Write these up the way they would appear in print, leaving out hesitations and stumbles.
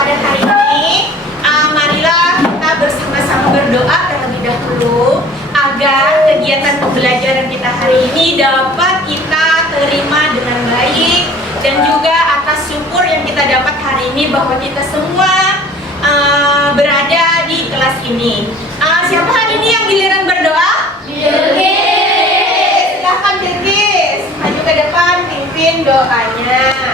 pada hari ini, marilah kita bersama-sama berdoa terlebih dahulu agar kegiatan pembelajaran kita hari ini dapat kita terima dengan baik, dan juga atas syukur yang kita dapat hari ini bahwa kita semua berada di kelas ini. Siapa hari ini yang giliran berdoa? Bilkis. Silahkan Bilkis, maju ke depan, pimpin doanya.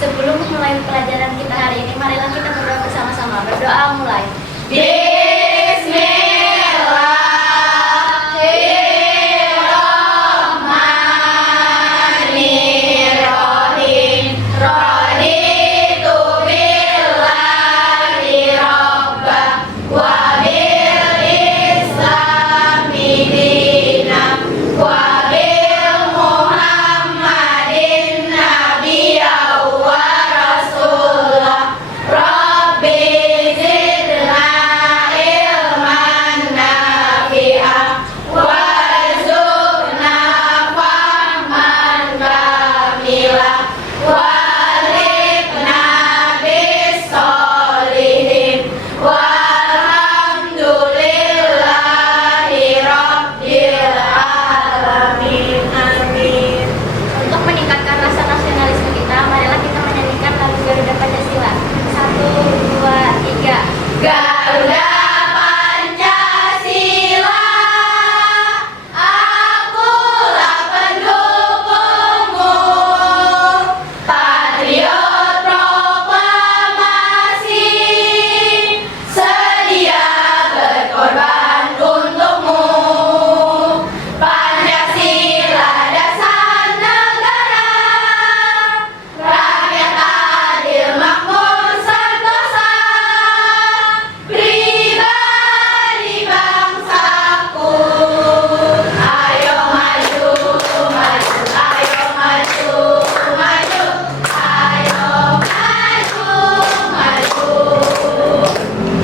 Sebelum mulai pelajaran kita hari ini, marilah kita berdoa bersama-sama. Berdoa mulai. Bismillahirrahmanirrahim. Raditu billahi rabban wa bil islami dinan wa bil muhammadin nabiyya wa rasulah. Rabbi zidna ilman nafi'ah warzuqna fahman kamilah warifna bis-sholihin walhamdulillahi rabbil alamin. Amin. Untuk meningkatkan rasa nasionalisme kita, marilah kita menyanyikan lagu Garuda Pancasila. 1, 2, 3. Garuda Pancasila, akulah pendukungmu, patriot proklamasi, sedia berkorban untukmu. Pancasila dasar negara, rakyat adil makmur sentosa, pribadi bangsaku. Ayo maju, maju, ayo maju, maju, ayo maju, maju.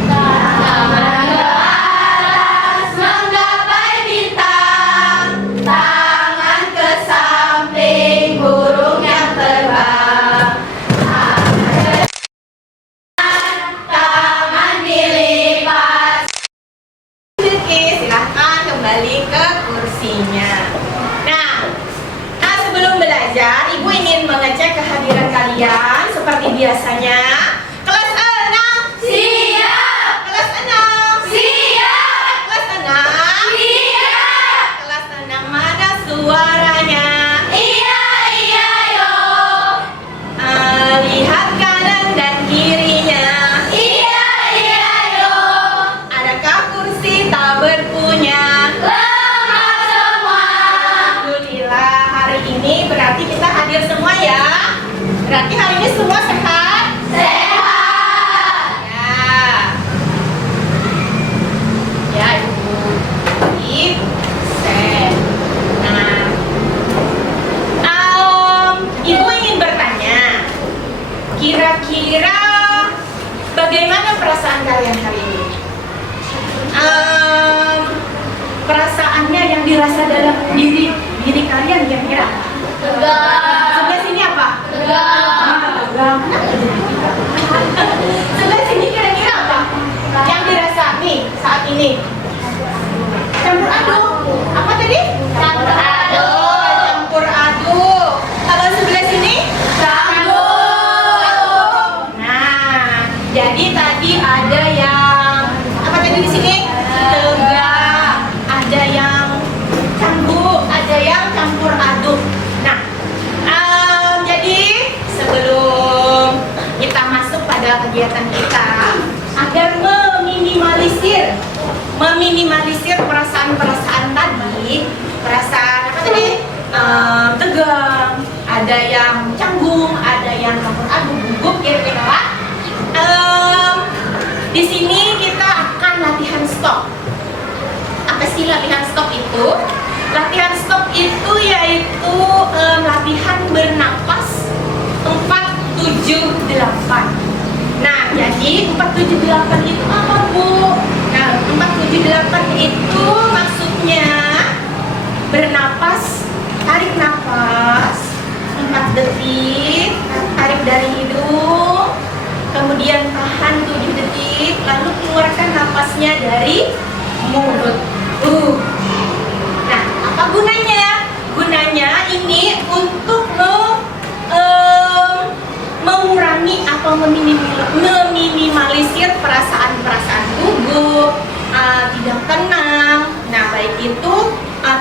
Tangan ke atas menggapai bintang, tangan ke samping burung yang terbang. Tangan dilipat. Bilkis, silahkan kembali ke kursinya. Nah, sebelum belajar, Ibu ingin mengecek kehadiran kalian seperti biasanya. Kelas 6 Siap. kelas 6 Siap. kelas 6 Siap. kelas 6 mana suaranya? Iya, iya, yo. Lihat kanan dan kirinya. Iya, iya, yo. Adakah kursi tak berpunya? Lemah semua. Alhamdulillah, hari ini berarti kita hadir semua ya. Berarti hari ini semua sehat? Sehat. Ya, Ibu. Nah, Ibu ingin bertanya, kira-kira bagaimana perasaan kalian hari ini? Perasaannya yang dirasa dalam diri kalian kira-kira? Tegang. Sebelah sini apa? Tegang. Tegang. Sebelah sini kira-kira apa? Yang dirasa nih saat ini? Campur aduk. Apa tadi? Campur aduk. Campur aduk. Kalau sebelah sini? Campur. Nah, jadi tadi ada yang apa tadi di sini? Tegang. Ada yang canggung. Ada yang campur aduk. Nah, jadi sebelum kita masuk pada kegiatan kita, agar meminimalisir perasaan-perasaan tadi, perasaan apa tadi? Tegang, ada yang canggung, ada yang campur aduk, gugup, kira-kira. Di sini kita akan latihan stop. Apa sih latihan stop itu? Latihan stop itu yaitu latihan bernapas 478. Nah, jadi 478 itu apa, Bu? Nah, 478 itu maksudnya bernapas, tarik napas, napasnya dari mulut. Nah, apa gunanya? Gunanya ini untuk mengurangi atau meminimalisir perasaan-perasaan gugup, tidak tenang. Nah, baik itu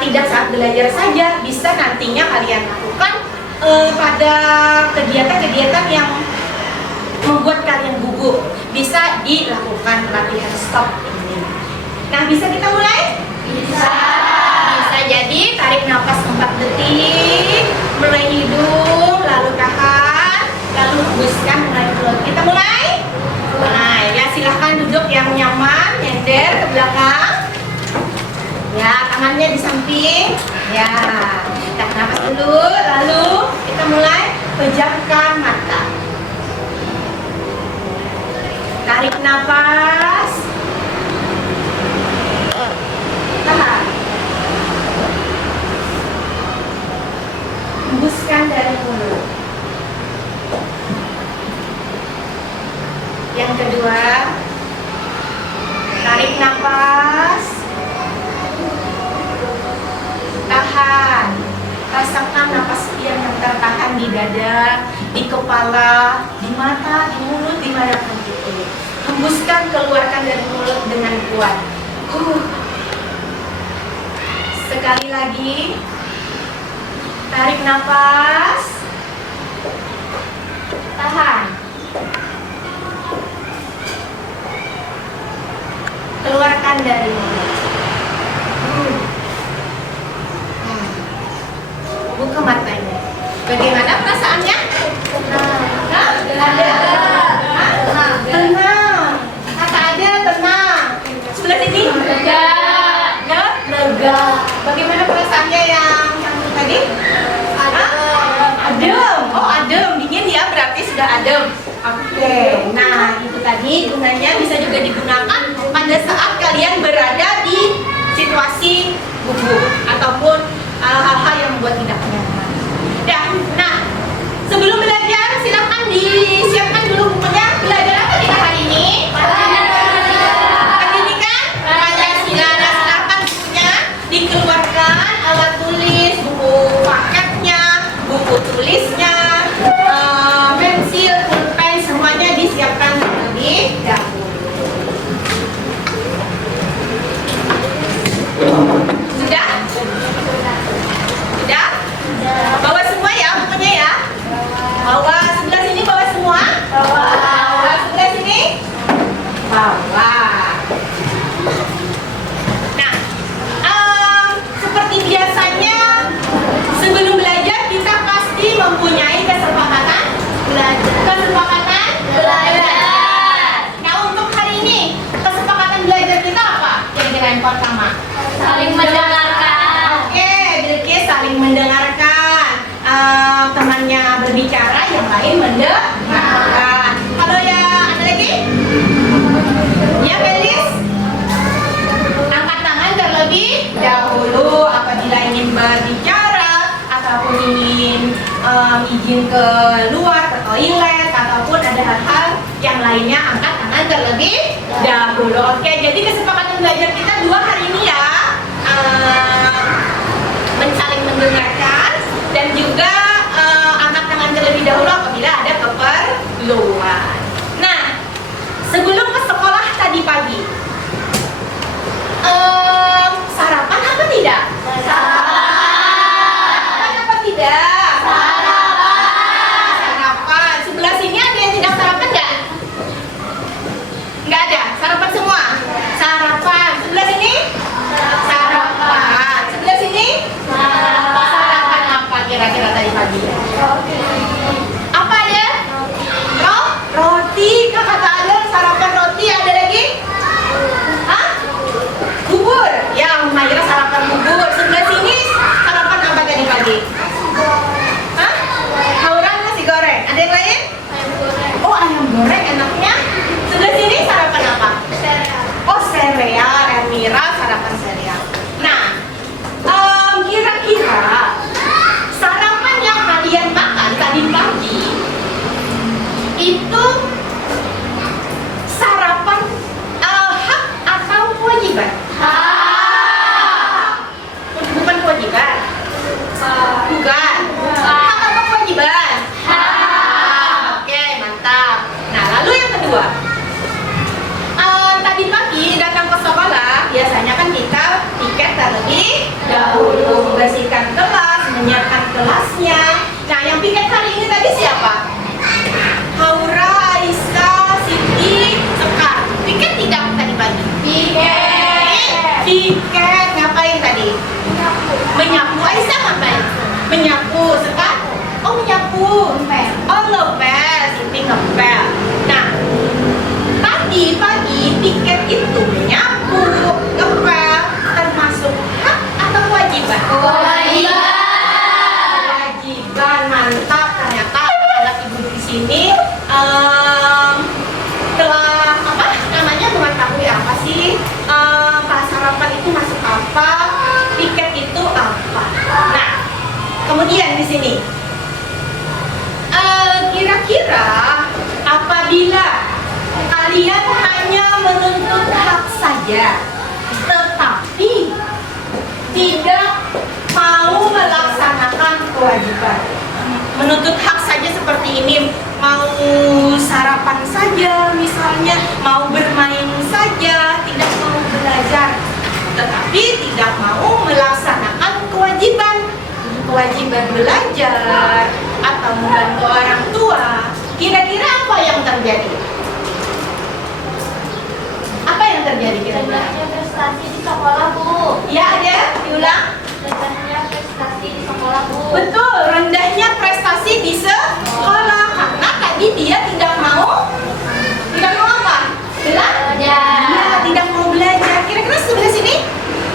tidak saat belajar saja, bisa nantinya kalian lakukan pada kegiatan-kegiatan yang membuat kalian gugup. Bisa dilakukan latihan stop ini. Nah, bisa kita mulai? Bisa. Bisa, jadi tarik nafas 4 detik, mulai hidung, lalu tahan, lalu hembuskan mulai mulut. Kita mulai? Mulai. Ya, silahkan duduk yang nyaman, nyender ke belakang. Ya, tangannya di samping. Ya, tarik nafas dulu, lalu kita mulai pejamkan mata. Tarik nafas. Tahan. Hembuskan dari mulut. Yang kedua, tarik nafas. Tahan. Rasakan napas yang tertahan di dada, di kepala, di mata, di mulut, di manapun itu. Hembuskan, keluarkan dari mulut dengan kuat. Sekali lagi. Tarik nafas. Tahan. Keluarkan dari mulut. Buka matanya. Bagaimana perasaannya? Tenang. Kata ada tenang. Sebelah sini? Lega. Lega. Bagaimana perasaannya yang satu tadi? Adem. Oh, adem. Dingin ya, berarti sudah adem. Oke. Nah, itu tadi gunanya bisa juga digunakan pada saat kalian berada di situasi gugup ataupun hal-hal yang membuat tidak nyaman. Ya, nah, sebelum belajar silakan disiapkan dulu bukunya. Belajar apa kita hari ini? Pendidikan Pancasila. Nah, silakan bukunya dikeluarkan, alat tulis, buku paketnya, buku tulisnya, pensil, pulpen, semuanya disiapkan terlebih dahulu. Sudah? Sudah? Bawa semua ya bukunya ya? Bawa sebelah sini, bawa semua? Bawa sebelah sini? Bawa. Nah, seperti biasanya sebelum belajar kita pasti mempunyai kesepakatan belajar. Kesepakatan belajar. Nah, untuk hari ini kesepakatan belajar kita apa? Kira-kira yang pertama? Saling mendengarkan. Oke, Bilqis saling mendengarkan. Temannya berbicara, yang lain mendengarkan. Kalau ya ada lagi? Ya, Belis? Angkat tangan terlebih dahulu apabila ingin berbicara ataupun ingin izin ke luar, ke toilet, ataupun ada hal-hal yang lainnya, angkat tangan terlebih dahulu. Oke, jadi kesepakatan belajar kita 2 hari ini ya. Saling mendengarkan dan juga angkat tangan terlebih dahulu apabila ada keperluan. Nah, sebelum ke sekolah tadi pagi, sarapan apa tidak? Sarapan apa tidak? Sarapan. Sebelah sini ada yang tidak sarapan nggak? Nggak ada. Sarapan semua. Sarapan. Sebelah sini? Sarapan. Sebelah sini? Sarapan apa kira-kira tadi pagi? Apa ya? Roti. Kata ada sarapan roti. Ada lagi? Hah? Bubur. Ya, Maira sarapan bubur. Sebelah sini sarapan apa tadi pagi? Hah? Hauran nasi goreng. Ada yang lain? Oh, ayam goreng enaknya. Sebelah sini sarapan apa? Oh, sereal. Elmira sarapan sereal. Nah, kira-kira sarapan yang kalian makan Piket ngapain tadi? Menyapu. Aisyah ngapain? Menyapu. Sekarang? Oh menyapu. Oh ngepel. Siti ngepel. Nah, tadi pagi Piket itu menyapu, ngepel, termasuk hak atau kewajiban? Kewajiban. Mantap. Ternyata anak ibu di sini telah apa namanya mengetahui apa sih sarapan itu masuk apa, piket itu apa. Nah, kemudian di sini kira-kira apabila kalian hanya menuntut hak saja, tetapi tidak mau melaksanakan kewajiban, menuntut hak saja seperti ini, mau sarapan saja misalnya, mau bermain saja, tidak mau belajar, tetapi tidak mau melaksanakan kewajiban belajar atau membantu orang tua, kira-kira apa yang terjadi? Apa yang terjadi kira-kira? Rendahnya prestasi di sekolah, Bu. Ya, ada, diulang. Rendahnya prestasi di sekolah, Bu. Betul, rendahnya prestasi di sekolah karena tadi dia tidak mau apa? Belajar. Ya, tidak mau belajar. Kira-kira sebelah sini?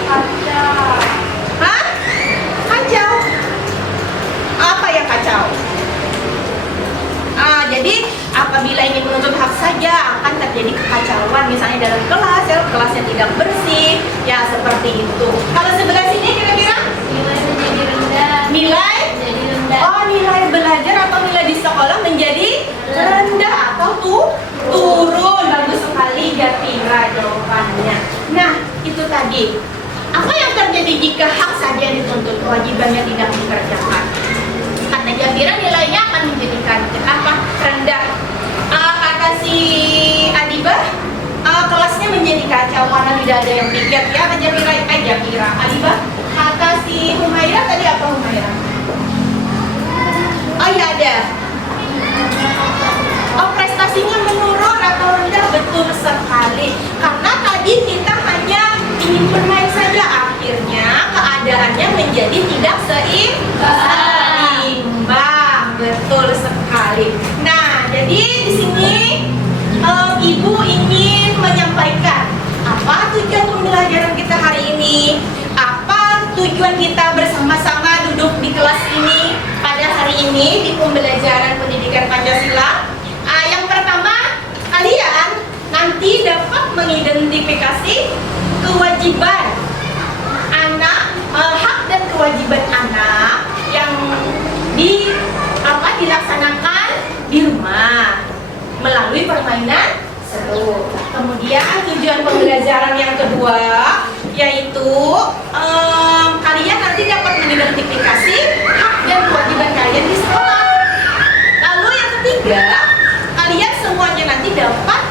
Kacau. Hah? Kacau. Apa yang kacau? Jadi apabila ingin menuntut hak saja akan terjadi kekacauan, misalnya dalam kelas, ya, kelasnya tidak bersih, ya seperti itu. Kalau sebelah sini kira-kira? Nilai menjadi rendah. Nilai? Menjadi rendah. Oh, nilai belajar atau nilai di sekolah menjadi rendah atau turun. Bagus sekali Jatira jawabannya. Nah, itu tadi. Apa yang terjadi jika hak saja dituntut, kewajibannya tidak dikerjakan? Kata Jatira nilainya akan menjadikan apa? Rendah. Kata si Adibah, kelasnya menjadi kacau karena tidak ada yang piket ya. Jatira. Adibah, kata si Humaira tadi apa Humaira? Oh iya ada. Oh prestasinya menurun atau rendah, betul sekali. Karena tadi kita hanya ingin bermain saja, akhirnya keadaannya menjadi tidak seimbang. Betul sekali. Nah, jadi di sini Ibu ingin menyampaikan apa tujuan pembelajaran kita hari ini, apa tujuan kita bersama-sama duduk di kelas ini pada hari ini di pembelajaran pendidikan Pancasila. Yang pertama, kalian nanti dapat mengidentifikasi kewajiban anak, hak dan kewajiban anak yang dilaksanakan di rumah melalui permainan seru. Kemudian tujuan pembelajaran yang kedua yaitu kalian nanti dapat mengidentifikasi hak dan kewajiban kalian di sekolah. Lalu yang ketiga, kalian semuanya nanti dapat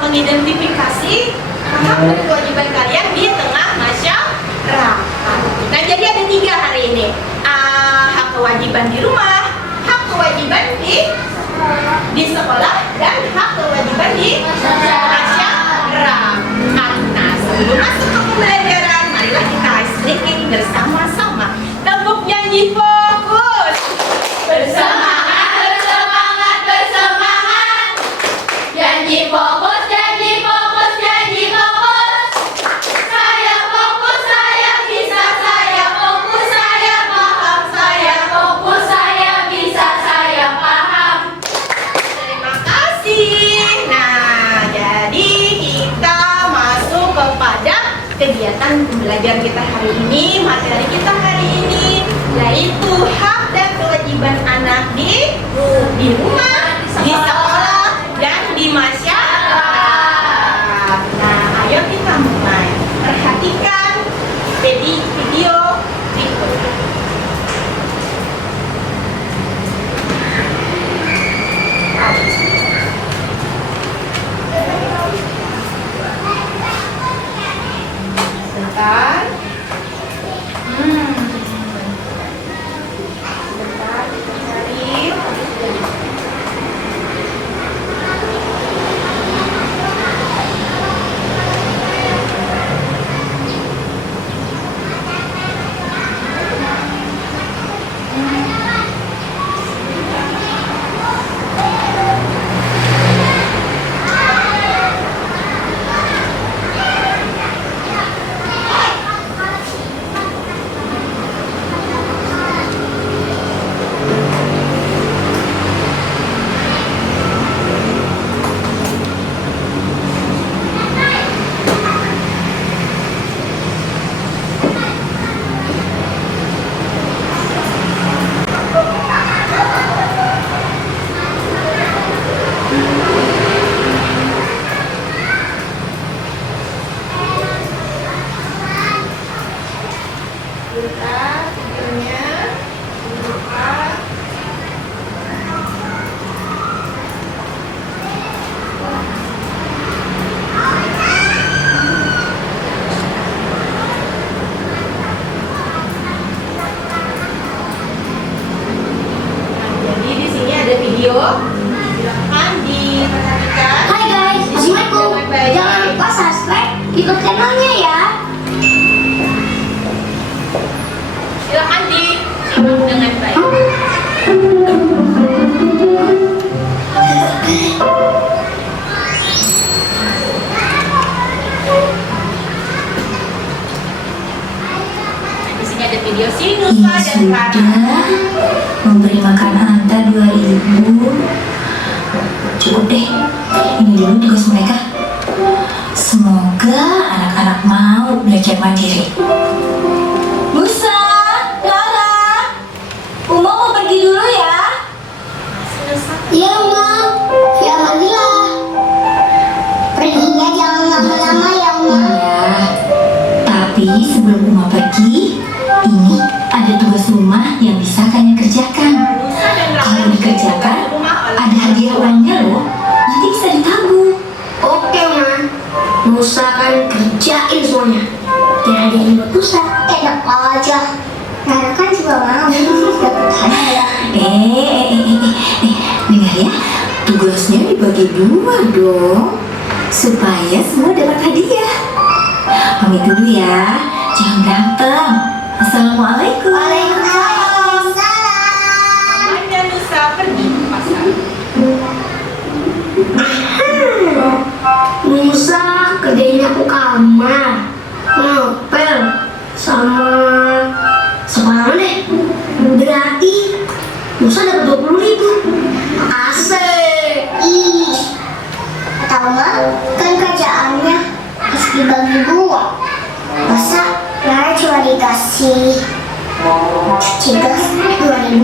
mengidentifikasi hak dan kewajiban kalian di tengah masyarakat. Nah, jadi ada 3 hari ini. Hak kewajiban di rumah, hak kewajiban di sekolah, dan hak kewajiban di masyarakat. Nah, sebelum masuk ke pembelajaran, marilah kita listening bersama-sama. Tepuk nyanyi fokus. Bersemangat, bersemangat, bersemangat. Janji fokus, janji fokus, janji fokus. Saya fokus, saya bisa, saya fokus, saya paham, saya fokus, saya bisa, saya paham. Terima kasih. Nah, jadi kita masuk kepada kegiatan pembelajaran kita hari ini, materi kita hari ini, yaitu hak dan kewajiban anak di rumah, di sekolah, dan di masyarakat. Nah, ayo kita mulai. Perhatikan video berikut. Sebentar. Sebentar, kita cari. video. Silakan diperhatikan. Hai guys, assalamualaikum. Dengan baik. Jangan lupa subscribe YouTube channelnya ya. Silakan disimak dengan baik. Di sini ada video si Nusa dan Sudah Rara. memberi makan Anta 2000. Cukup deh, ini dulu tugas mereka. Semoga anak-anak mau belajar mandiri. Musa, Lara, Uma mau pergi dulu ya. Iya, Uma. Ya, Alhamdulillah. Perginya jangan lama-lama ya, Uma. Iya, tapi sebelum Uma pergi, ini ada tugas rumah yang bisa kalian kerjakan. Nusa dan Rara Kalau dikerjakan, di rumah oleh ada hadiah uangnya loh. Nanti bisa ditabung. Oke, Ma. Musa kan kerjain semuanya. Biar ada yang buat Musa. Enak aja. Rara kan juga mau dapat hadiah. Dengar ya, tugasnya dibagi 2 dong, supaya semua dapat hadiah. Pamit dulu ya, jangan berantem. Assalamualaikum. Waalaikumsalam. Mamanya Nusa pergi ke pasar. Musa kerjain aku kamar, ngepel, sama deh. Berarti Musa dapat 20.000. Asik. Ih, tahu nggak? Kan kerjaannya harus dibagi 2. Masa Rara cuma dikasih cuci gas 2.000,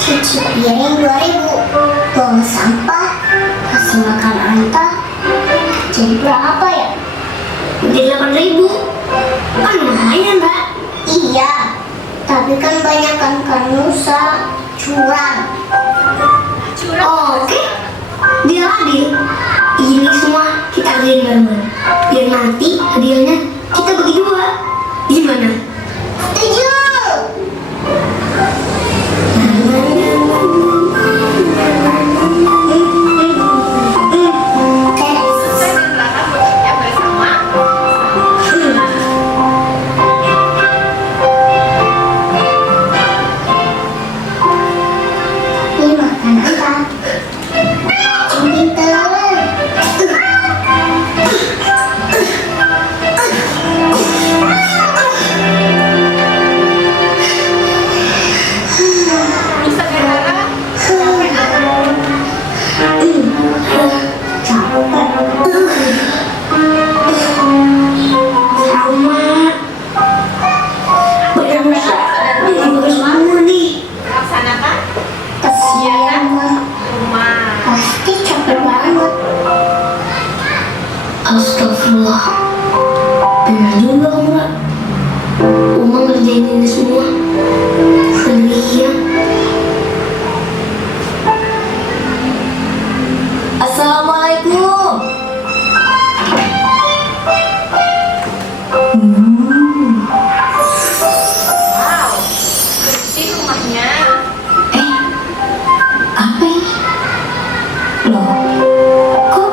cuci piring 2.000, buang sampah, kasih makan Anta, jadi berapa ya? Jadi 8.000. Kan lumayan, Mbak. Iya, tapi kan banyak kan Nusa curang. Curang. Oke, dia adil. Ini semua kita kerjain bareng-bareng. Biar nanti hadiahnya kita bagi 2. Gimana? Setuju. Nusa dan Rara bekerja bersama. Ini makan apa? Ini telur. Nusa dan Rara capean. Sama benar-benar bagus banget nih. Laksanakan Kasihan mah, rumah. pasti capek banget. Astagfirullah, benar juga Mbak. Uma ngerjain ini semua sendirian. Assalamualaikum. Wow, bersih rumahnya. Apa ini? Loh, kok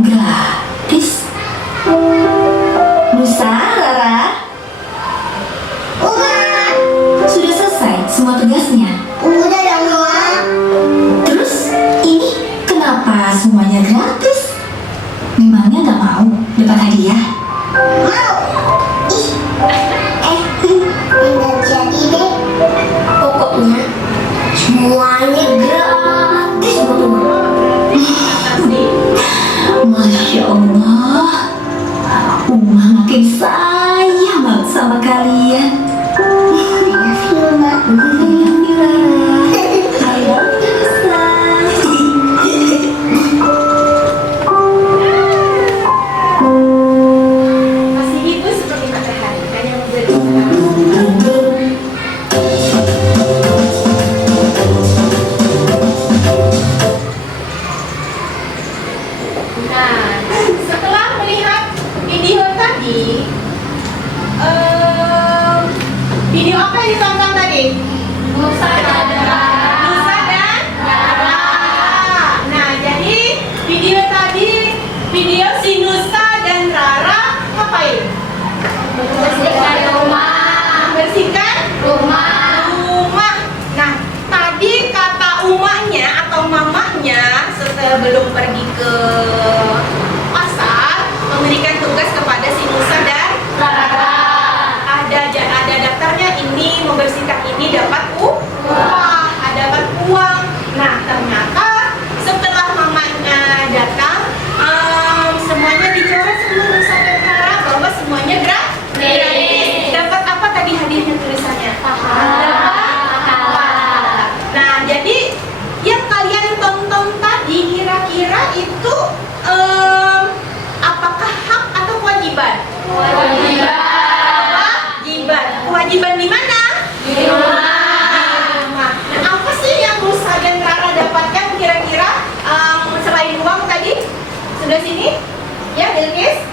gratis? Nusa, Lara, Uma, sudah selesai semua tugasnya? udah dong Uma. Terus ini kenapa semuanya gratis? Memangnya nggak mau dapat hadiah? Mau? Enggak jadi deh. Pokoknya semuanya gratis buat Uma. Kasih. Masya Allah, Uma makin sayang banget sama kalian. I love you, Uma. I love you, Kasih ibu seperti matahari, hanya memberi terang. Nah, setelah melihat video tadi, ayahnya sebelum pergi ke pasar memberikan tugas kepada si Musa dan Rara. Ada daftarnya, ini membersihkan ini dapat dapat uang. Nah ternyata setelah mamanya datang, semuanya dicoret sama Musa dan Rara bahwa semuanya gratis. Dapat apa tadi hadiahnya tulisannya? Pahala. Nah jadi yang kalian tonton tadi kira-kira itu apakah hak atau kewajiban? Kewajiban. Kewajiban di mana? Di rumah. Nah, apa sih yang Musa dan Rara dapatkan kira-kira selain uang tadi? Sudah sini? Ya, Bilkis?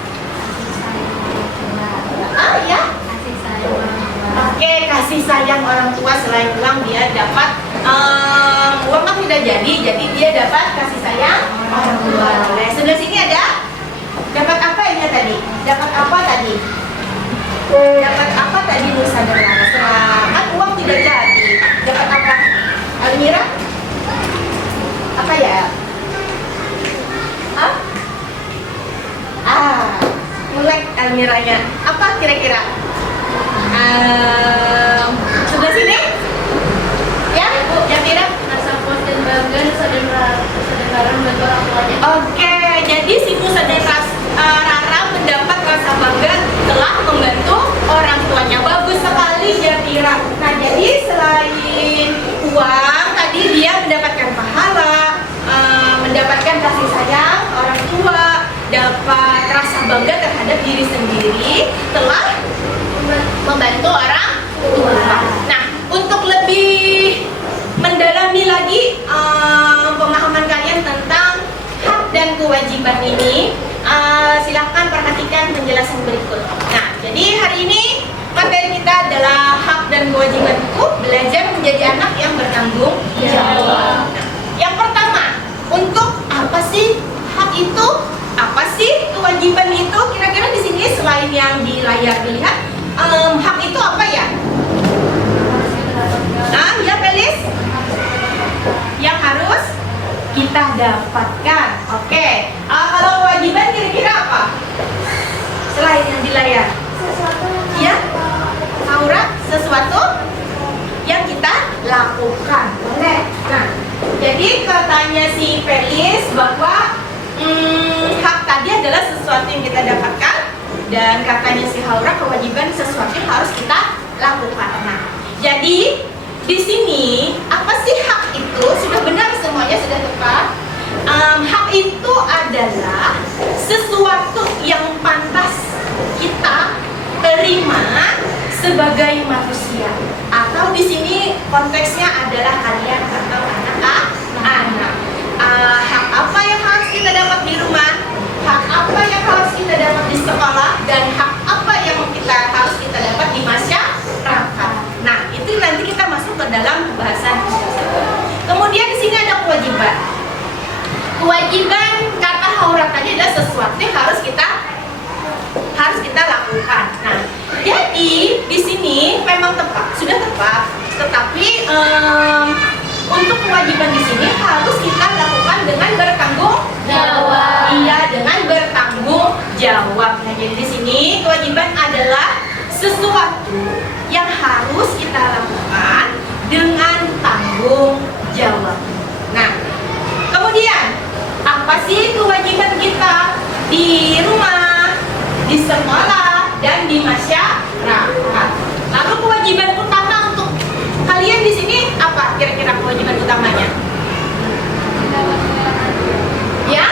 Ya? Oke, kasih sayang orang tua. Selain uang dia dapat uang kan tidak jadi dia dapat kasih sayang orang tua. Nah, sebelah sini ada dapat apa ini tadi? Dapat apa tadi? Dapat apa tadi Musa dan Rara? Kan uang tidak jadi. Dapat apa? Almira? Apa ya? Mulai Almiranya. Apa kira-kira? Sebelah sini? Ya, yang tidak? Rasa puas dan bangga dan barang bagi orang tuanya. Oke, jadi si Musa dan Rara mendapat rasa bangga telah membantu orang tuanya. Bagus sekali Jatira. Nah, jadi selain uang, tadi dia mendapatkan pahala, mendapatkan kasih sayang orang tua, dapat rasa bangga terhadap diri sendiri telah membantu orang tua. Nah, untuk lebih mendalami lagi pemahaman kalian tentang hak dan kewajiban ini, silahkan perhatikan penjelasan berikut. Nah, jadi hari ini materi kita adalah hak dan kewajibanku, belajar menjadi anak yang bertanggung jawab. Nah, yang pertama, untuk apa sih hak itu? Apa sih kewajiban itu? Kira-kira di sini selain yang di layar dilihat, hak itu apa ya? Ya Felis? Yang harus kita dapatkan. Oke. Kalau kewajiban kira-kira apa? Selain yang di layar. Ya? Aura, sesuatu yang kita lakukan. Boleh. Nah, jadi katanya si Felis bahwa hak tadi adalah sesuatu yang kita dapatkan, dan katanya si Haura kewajiban sesuatu yang harus kita lakukan. Nah, jadi di sini apa sih hak itu? Sudah benar semuanya, sudah tepat. Hak itu adalah sesuatu yang pantas kita terima sebagai manusia. Atau di sini konteksnya adalah kalian atau anak-anak. Hak apa yang harus kita dapat di rumah? Hak apa yang harus kita dapat di sekolah? Dan hak apa yang harus kita dapat di masyarakat? Nah, itu nanti kita masuk ke dalam pembahasan. Kemudian di sini ada kewajiban. Kewajiban kata Haura tadi adalah sesuatu yang harus kita lakukan. Nah, jadi di sini memang sudah tepat, tetapi untuk kewajiban di sini harus kita lakukan dengan bertanggung jawab. Iya, dengan bertanggung jawab. Nah, jadi di sini kewajiban adalah sesuatu yang harus kita lakukan dengan tanggung jawab. Nah, kemudian apa sih kewajiban kita di rumah, di sekolah, dan di masyarakat? Lalu kewajiban utama untuk kalian di sini apa kira-kira kewajiban utamanya? Ya?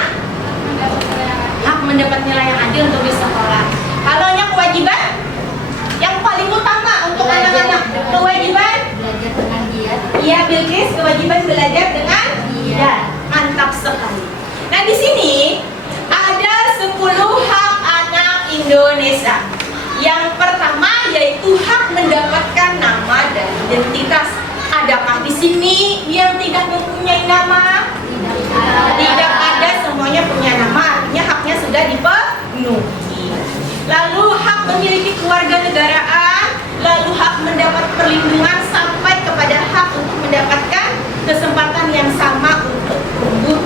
Hak mendapat nilai yang adil untuk di sekolah. Kalau yang kewajiban yang paling utama untuk anak-anak, kewajiban Belajar dengan giat. iya Bilkis, kewajiban belajar dengan giat. Mantap sekali. Nah, di sini ada 10 hak anak Indonesia. Yang pertama yaitu hak mendapatkan nama dan identitas. Adakah di sini yang tidak mempunyai nama? Tidak ada, semuanya punya nama, artinya haknya sudah dipenuhi. Lalu hak memiliki kewarganegaraan, lalu hak mendapat perlindungan sampai kepada hak untuk mendapatkan kesempatan yang sama untuk tumbuh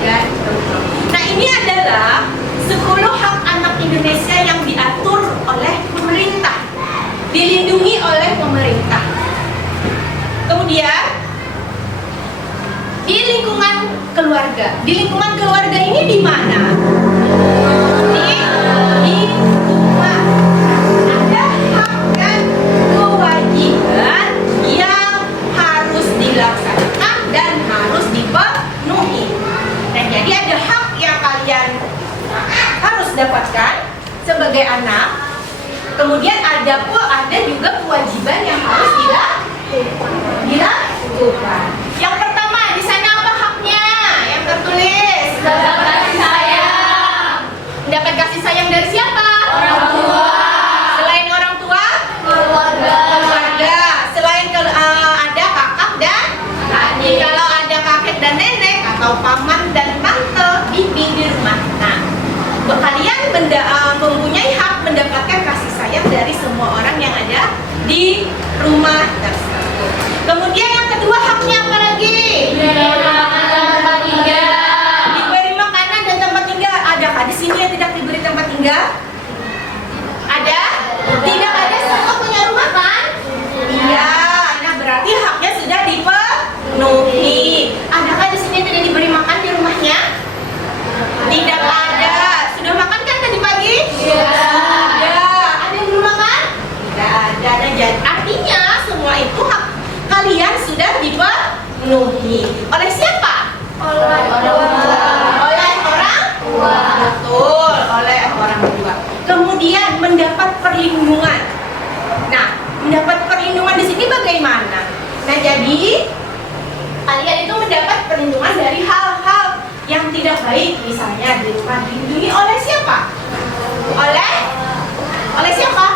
Kemudian di lingkungan keluarga. Di lingkungan keluarga ini di mana? Di rumah. Ada hak dan kewajiban yang harus dilaksanakan dan harus dipenuhi. Nah, jadi ada hak yang kalian harus dapatkan sebagai anak. Kemudian ada juga kewajiban yang harus dilakukan. Yang pertama, di sana apa haknya? Yang tertulis. Mendapat kasih sayang. Mendapat kasih sayang dari siapa? Orang tua. Selain orang tua? Keluarga. Keluarga. Selain ada kakak dan adik. Kalau ada kakek dan nenek atau paman dan tante, bibi di rumah. Nah, kalian mempunyai hak mendapatkan kasih sayang dari semua orang yang ada di rumah tersebut. Kemudian yang kedua, haknya apa lagi? Diberi makanan dan tempat tinggal. Adakah di sini yang tidak diberi tempat tinggal? Ada? Tidak ada, semua punya rumah kan? Iya. Nah, berarti haknya sudah dipenuhi. Adakah di sini yang tidak diberi makan di rumahnya? Tidak ada. Sudah makan kan tadi pagi? Sudah. Ada yang belum makan? Tidak ada. Nah, jadi artinya semua itu hak kalian sudah dipenuhi. Oleh siapa? Oleh orang tua. Oleh orang tua. Betul, oleh orang tua. Kemudian mendapat perlindungan. Nah, mendapat perlindungan di sini bagaimana? Nah, jadi kalian itu mendapat perlindungan dari hal-hal yang tidak baik, misalnya dilindungi oleh siapa? Oleh siapa?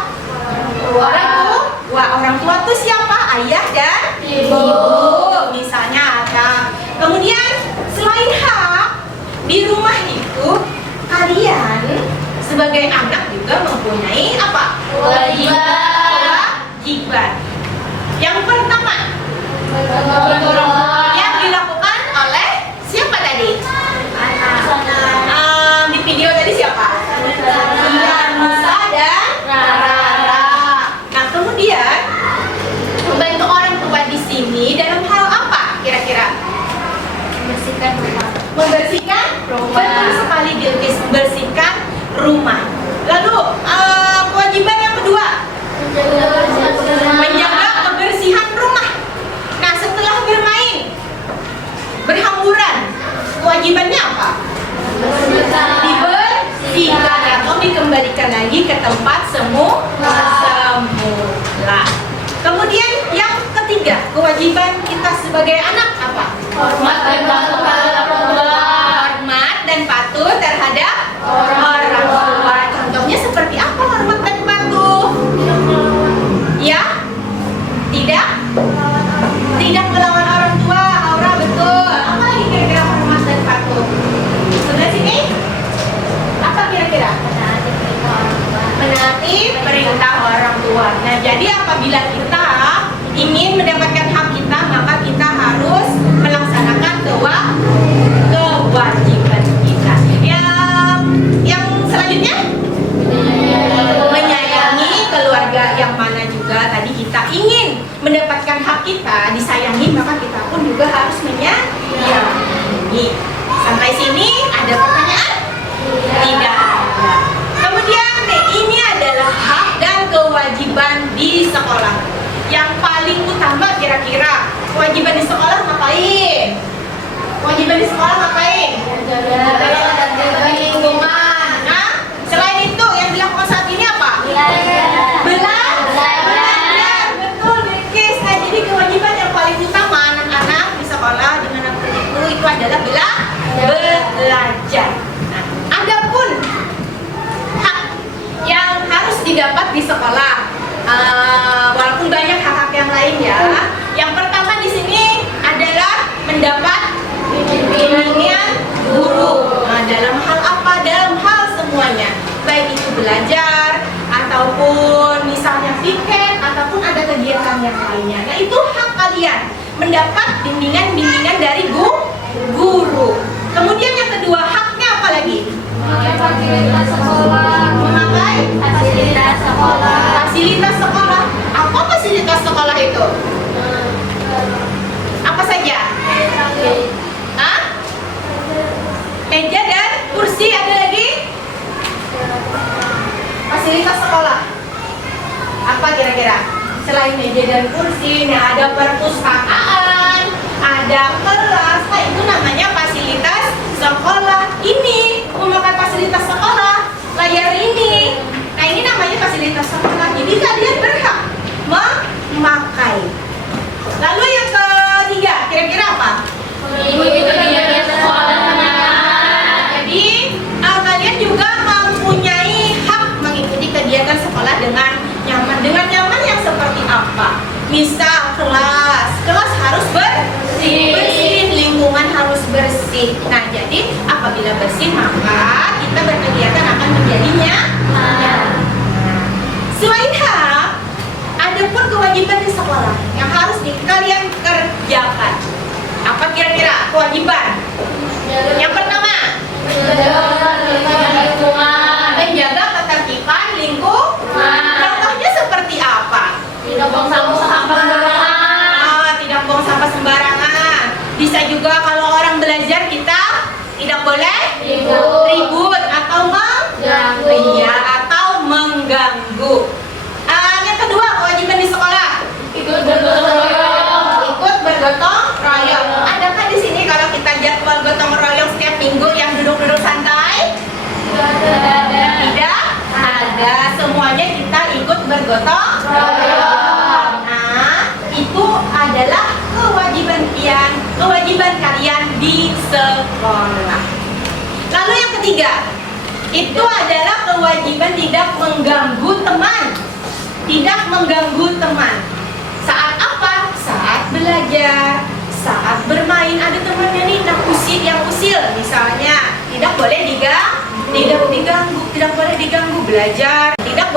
Orang tua. Wah, orang tua itu siapa? Ayah dan ibu. Misalnya ada. Kemudian selain hak di rumah itu, kalian sebagai anak juga mempunyai apa? Kewajiban. Yang pertama, yang dilakukan oleh siapa tadi? Di video tadi siapa? Iya, Musa dan Rara. Nah, kemudian membantu orang tua di sini dalam hal apa kira-kira? Membersihkan rumah. Membersihkan Rumah. Betul sekali, Bilqis, membersihkan rumah. Lalu kewajiban yang kedua, menjaga kebersihan rumah. Nah, setelah bermain, berhamburan, kewajibannya apa? Dibersihkan atau dikembalikan lagi ke tempat semula. Kemudian yang ketiga, kewajiban kita sebagai anak apa? Hormat dan patuh terhadap orang tua. Hormat dan patuh terhadap orang tua. Contohnya seperti apa hormat dan patuh? Ya? Tidak melawan orang tua. Aura, betul. Apa lagi kira-kira hormat dan patuh? Sudah sini? Apa kira-kira? Menaati perintah orang tua. Nah, jadi apabila kita ingin mendapatkan hak kita, maka kita harus melaksanakan kewajiban kita. Yang selanjutnya, menyayangi keluarga, yang mana juga tadi kita ingin mendapatkan hak kita disayangi, maka kita pun juga harus menyayangi. Sampai sini ada pertanyaan? Tidak ada. Kemudian ini adalah hak dan kewajiban di sekolah. Yang paling utama kira-kira kewajiban di sekolah ngapain? Kewajiban di sekolah ngapain? Jaga lingkungan. Nah, selain itu yang dilakukan saat ini apa? Belajar. Betul, Bilqis. Nah, jadi kewajiban yang paling utama anak-anak di sekolah dengan itu adalah belajar. Nah, adapun hak yang harus didapat di sekolah, walaupun banyak hak-hak yang lain ya. Yang pertama di sini adalah mendapat bimbingan guru. Nah, dalam hal apa? Dalam hal semuanya, baik itu belajar ataupun misalnya piket ataupun ada kegiatan yang lainnya. Nah, itu hak kalian mendapat bimbingan dari guru. Kemudian yang kedua, haknya apa lagi? Fasilitas sekolah. Memakai Fasilitas sekolah. fasilitas sekolah. Apa fasilitas sekolah itu? dan kursi, nah ada perpustakaan, ada kelas, nah itu namanya fasilitas sekolah. Ini memakai fasilitas sekolah, layar ini, nah ini namanya fasilitas sekolah. Jadi kalian berhak memakai. Lalu yang ketiga, kira-kira apa? Mengikuti kegiatan sekolah. Jadi kalian juga mempunyai hak mengikuti kegiatan sekolah dengan nyaman. Dengan nyaman yang seperti apa? Misal kelas harus bersih, lingkungan harus bersih. Nah, jadi apabila bersih maka kita berkegiatan akan menjadi nyaman. Selain hak, ada pun kewajiban di sekolah yang harus kalian kerjakan. Apa kira-kira kewajiban? Yang pertama, menjaga ketertiban lingkungan. Contohnya seperti apa? Tidak buang sampah sembarangan. Tidak buang sampah sembarangan. Bisa juga kalau orang belajar kita tidak boleh ribut atau atau mengganggu. Yang kedua, kewajiban di sekolah. Ikut bergotong royong. Ikut bergotong royong. Adakah di sini kalau kita jadwal gotong royong setiap minggu yang duduk-duduk santai? Tidak ada. Semuanya kita ikut bergotong royong. Nah, itu adalah kewajiban kalian di sekolah. Lalu yang ketiga, itu adalah kewajiban tidak mengganggu teman. Tidak mengganggu teman. Saat apa? Saat belajar, saat bermain. Ada temannya nih yang usil misalnya, tidak boleh diganggu, tidak boleh diganggu belajar. Tidak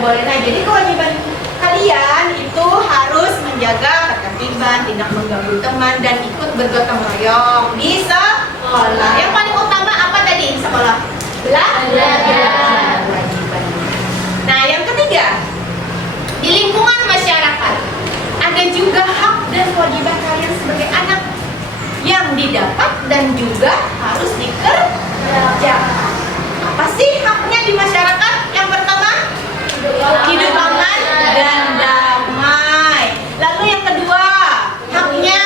boleh. Nah, jadi kewajiban kalian itu harus menjaga ketertiban, tidak mengganggu teman, dan ikut bergotong royong di sekolah. Yang paling utama apa tadi di sekolah? Belajar. Kewajiban. Nah, yang ketiga, di lingkungan masyarakat ada juga hak dan kewajiban kalian sebagai anak yang didapat dan juga harus dikerjakan. Apa sih haknya di masyarakat? Yang pertama, hidup aman dan damai. Lalu yang kedua, haknya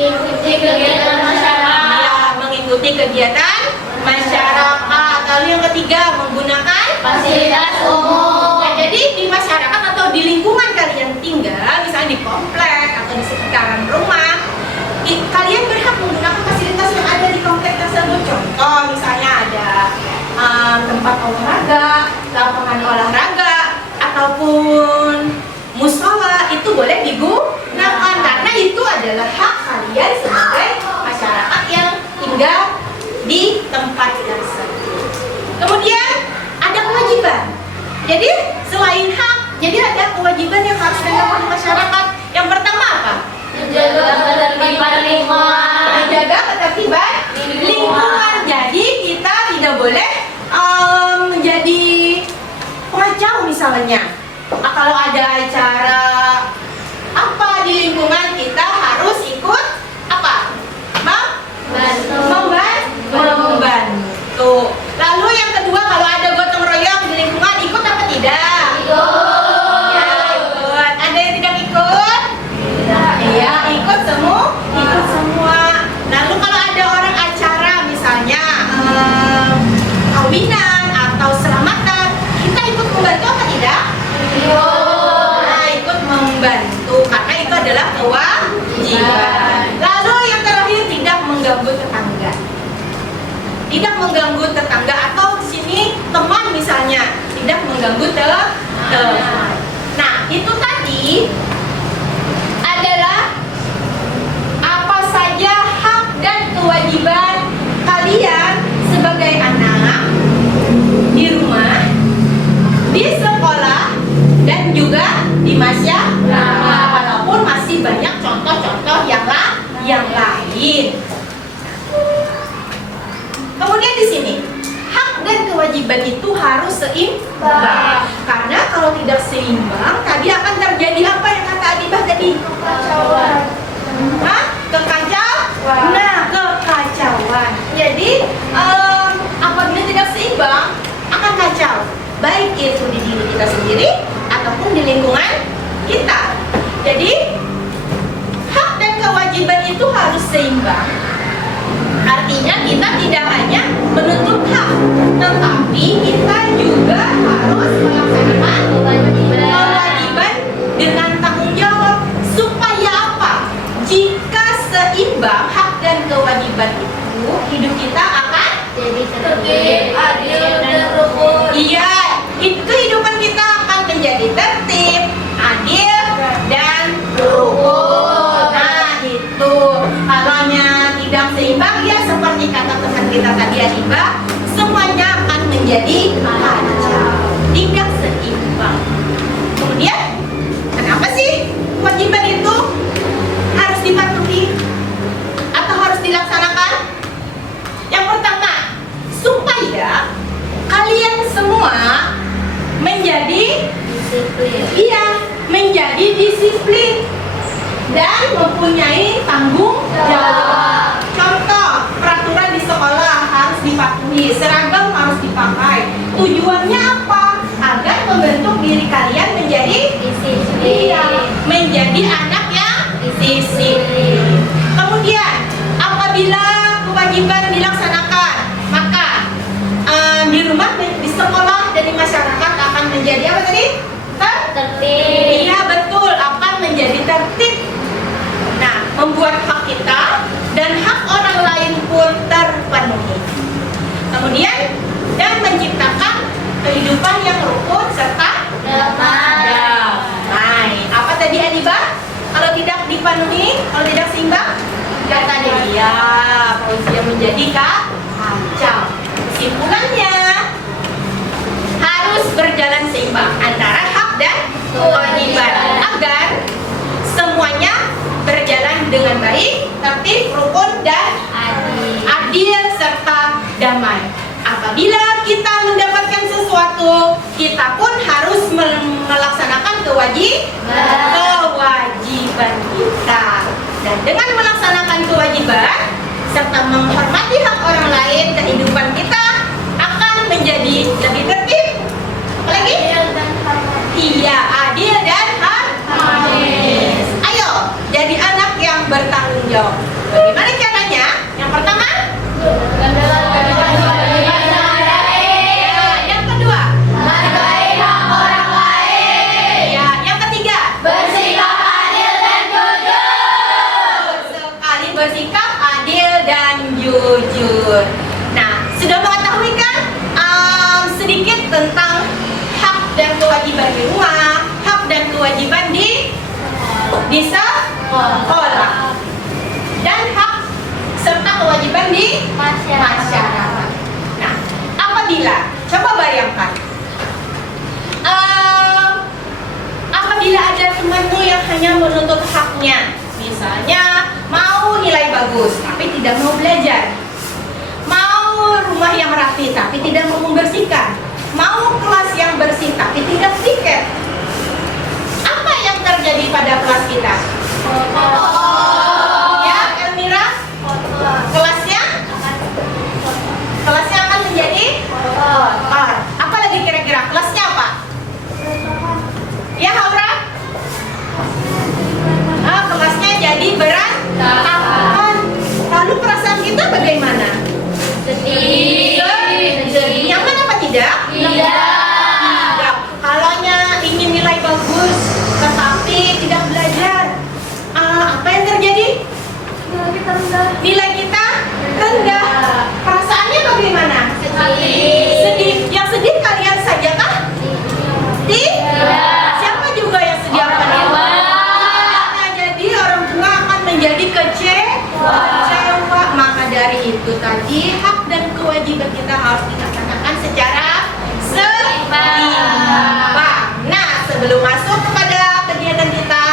Mengikuti kegiatan masyarakat. ya, mengikuti kegiatan masyarakat. Lalu yang ketiga, menggunakan Fasilitas umum. Nah, jadi di masyarakat atau di lingkungan kalian tinggal, misalnya di komplek atau di sekitaran rumah, kalian berhak menggunakan fasilitas yang ada di komplek tersebut. Contoh, misalnya ada tempat olahraga, lapangan olahraga, ataupun musola, itu boleh digunakan karena itu adalah hak kalian sebagai masyarakat yang tinggal di tempat tersebut. Kemudian ada kewajiban. Jadi selain hak, jadi ada kewajiban yang harus dilakukan masyarakat. Yang pertama apa? Menjaga ketertiban lingkungan. Menjaga ketertiban lingkungan. Jadi kita tidak boleh menjadi pengacau misalnya. Kalau ada acara apa di lingkungan, kita harus ikut apa? Membantu. Lalu yang kedua, kalau ada gotong royong di lingkungan, ikut apa tidak? Ya, ikut. Ada yang tidak ikut? Iya, ikut semua. Lalu kalau ada orang acara misalnya kawinan atau selamatan, kita ikut membantu apa tidak? Nah, ikut membantu karena itu adalah kewajiban. Lalu yang terakhir, tidak mengganggu tetangga. Tidak mengganggu tetangga atau di sini teman misalnya, tidak mengganggu teman. Nah, itu tadi adalah apa saja hak dan kewajiban kalian sebagai anak di rumah, di sekolah, dan juga di masyarakat. Walaupun masih banyak contoh-contoh yang lain. Kemudian di sini, hak dan kewajiban itu harus seimbang. Karena kalau tidak seimbang, tadi akan terjadi apa yang kata Adibah tadi? Kekacauan. Kekacauan. Nah, kekacauan. Jadi, apabila tidak seimbang, akan kacau. Baik itu di diri kita sendiri ataupun di lingkungan kita. Jadi hak dan kewajiban itu harus seimbang. Artinya kita tidak hanya menuntut hak, tetapi kita juga harus melaksanakan kewajiban dengan tanggung jawab. Supaya apa? Jika seimbang hak dan kewajiban itu, hidup kita akan Jadi tertib, adil, dan rukun. iya, kehidupan kita akan menjadi tertib, adil, dan rukun. Nah, itu kalaunya tidak seimbang, ya seperti kata teman kita tadi Adiba, semuanya akan menjadi kacau, tidak seimbang. Kemudian, kenapa sih kewajiban itu harus dipatuhi atau harus dilaksanakan? Yang pertama, supaya kalian semua menjadi menjadi disiplin dan mempunyai tanggung jawab. Contoh, peraturan di sekolah harus dipatuhi, seragam harus dipakai. Tujuannya apa? Agar membentuk diri kalian menjadi menjadi anak yang disiplin. Kemudian, apabila kewajiban dilaksanakan, maka di rumah, di sekolah, dan di masyarakat akan menjadi apa tadi? Tertib. Iya, betul, akan menjadi tertib. Nah, membuat hak kita dan hak orang lain pun terpenuhi. Kemudian, dan menciptakan kehidupan yang rukun serta damai. Apa tadi Adiba? Kalau tidak dipenuhi, kalau tidak seimbang, kata dia, yang menjadi kacau. Kesimpulannya, harus berjalan seimbang antara hak dan kewajiban agar semuanya berjalan dengan baik, tertib, rukun, dan adil serta damai. Apabila kita mendapatkan sesuatu, kita pun harus melaksanakan kewajiban kita. Dan dengan melaksanakan kewajiban serta menghormati hak orang lain, kehidupan kita akan menjadi lebih tertib. Apalagi? Iya, adil dan harmonis. Ayo, jadi anak yang bertanggung jawab. Bagaimana caranya? Yang pertama, yang kedua, Menghargai hak orang lain. ya, yang ketiga, Bersikap adil dan jujur. sekali bersikap adil dan jujur. Nah, sudah mengetahui kan sedikit tentang hak dan kewajiban di rumah, hak dan kewajiban di sekolah, dan hak serta kewajiban di masyarakat. Nah, apabila, coba bayangkan, apabila ada temanmu yang hanya menuntut haknya, misalnya mau nilai bagus tapi tidak mau belajar, mau rumah yang rapi tapi tidak mau membersihkan, mau kelas yang bersih tapi tidak piket, apa yang terjadi pada kelas kita? Ya, Elmira, kelasnya akan menjadi kotor. Apa lagi kira-kira kelasnya apa? Ya, Haura? Kelasnya jadi berantakan. Lalu perasaan kita bagaimana? Sedih. Nyaman apa tidak? Tidak. Kalaunya ingin nilai bagus tetapi tidak belajar, apa yang terjadi? Nilai kita rendah. Perasaannya bagaimana? Sedih. Yang sedih kalian saja kah? Tidak. Siapa juga yang sedih apa nih? Nah, jadi orang tua akan menjadi kecewa. Maka dari itu tadi hak dan kewajiban kita harus dilaksanakan secara seimbang. Nah, sebelum masuk kepada kegiatan kita,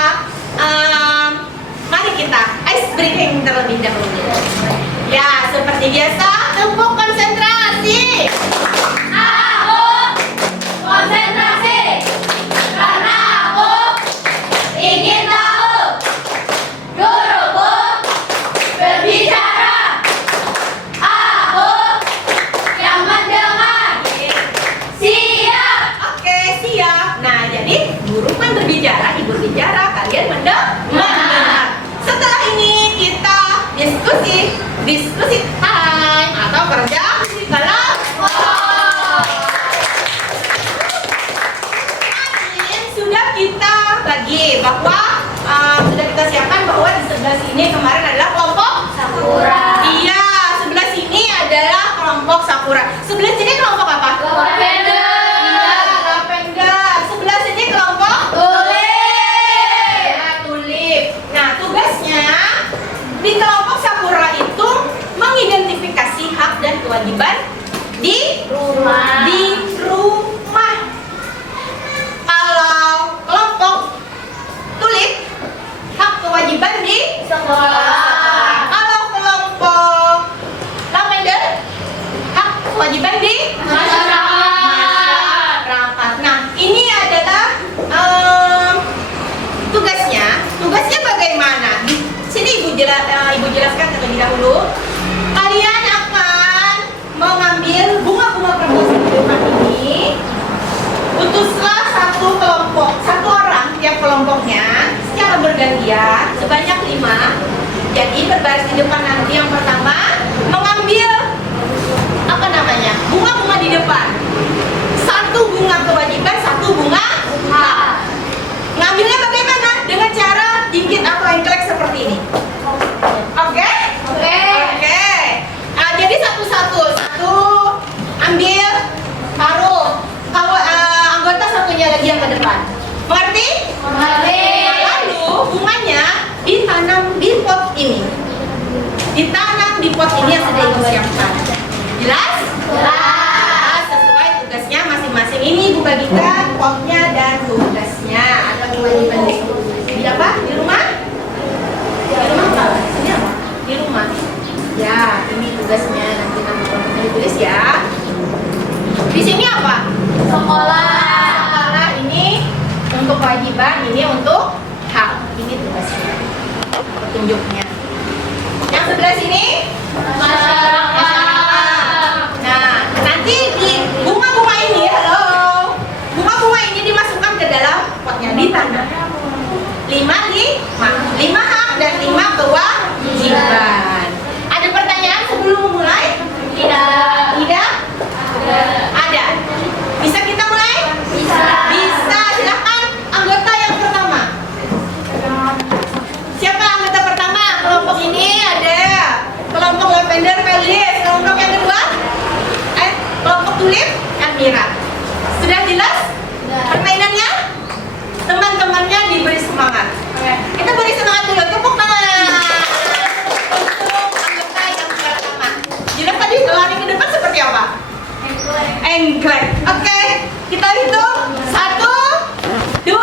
mari kita ice breaking terlebih dahulu. Ya, seperti biasa, tepuk konsentrasi. Aku konsentrasi karena aku ingin tahu. Guruku berbicara, aku yang mendengar. Siap. Oke, siap. Nah, jadi guru kan berbicara, ibu bicara, kalian mendengar. diskusi time atau kerja kelompok. Kemarin sudah kita bagi bahwa sudah kita siapkan bahwa di sebelah sini kemarin adalah kelompok Sakura. Iya, sebelah sini adalah kelompok Sakura. Sebelah sini kelompok apa? Lavender. Iya, lavender. Sebelah sini kelompok Tulip. Ya, tulip. Nah, tugasnya di kelompok Sakura itu mengidentifikasi hak dan kewajiban di Rumah. rumah. Kalau kelompok tulip, hak kewajiban di Sekolah. Kalau kelompok lavender, hak kewajiban di masyarakat. Nah, ini adalah tugasnya bagaimana? Di sini ibu jelaskan terlebih dahulu. Kalian akan mengambil bunga-bunga promosi di depan ini. Utuslah satu kelompok, satu orang tiap kelompoknya secara bergantian sebanyak 5. Jadi berbaris di depan nanti yang pertama mengambil bunga-bunga di depan. Satu bunga kewajiban, satu bunga hak. Ngambilnya bagaimana? Dengan cara jingkit atau engklek seperti ini. Oke? Oke. Nah, jadi satu-satu. Satu ambil, taruh. Anggota satunya lagi yang ke depan. Mengerti? Lalu bunganya ditanam di pot ini. Ditanam di pot ini yang sudah ibu siapkan. Jelas? Jelas. Sesuai tugasnya masing-masing. Ini ibu bagikan potnya dan tugasnya atau kewajiban di apa? Di rumah? Di rumah apa? Sini apa? Di rumah. Ya, ini tugasnya nanti nama ditulis ya. Di sini apa? Sekolah. Ini untuk kewajiban, ini untuk hak. Ini tugasnya. Petunjuknya. Yang sebelah sini masyarakat. Nah, nanti di bunga-bunga ini, bunga-bunga ini dimasukkan ke dalam potnya, ditanam. 5 hak dan 5 kewajiban. Ada pertanyaan sebelum memulai? Tidak? Ada. Bisa kita mulai? Bisa. Silakan anggota yang pertama. Siapa anggota pertama? Kelompok ini ada kelompok lavender Felis. Kelompok yang kedua? Kelompok tulip Elmira. Sudah jelas permainannya? Teman-temannya diberi semangat. Kita beri semangat dulu. Tepuk tangan untuk anggota yang pertama. Jelas tadi lari ke depan seperti apa? Engklek. Oke, kita hitung 1, 2,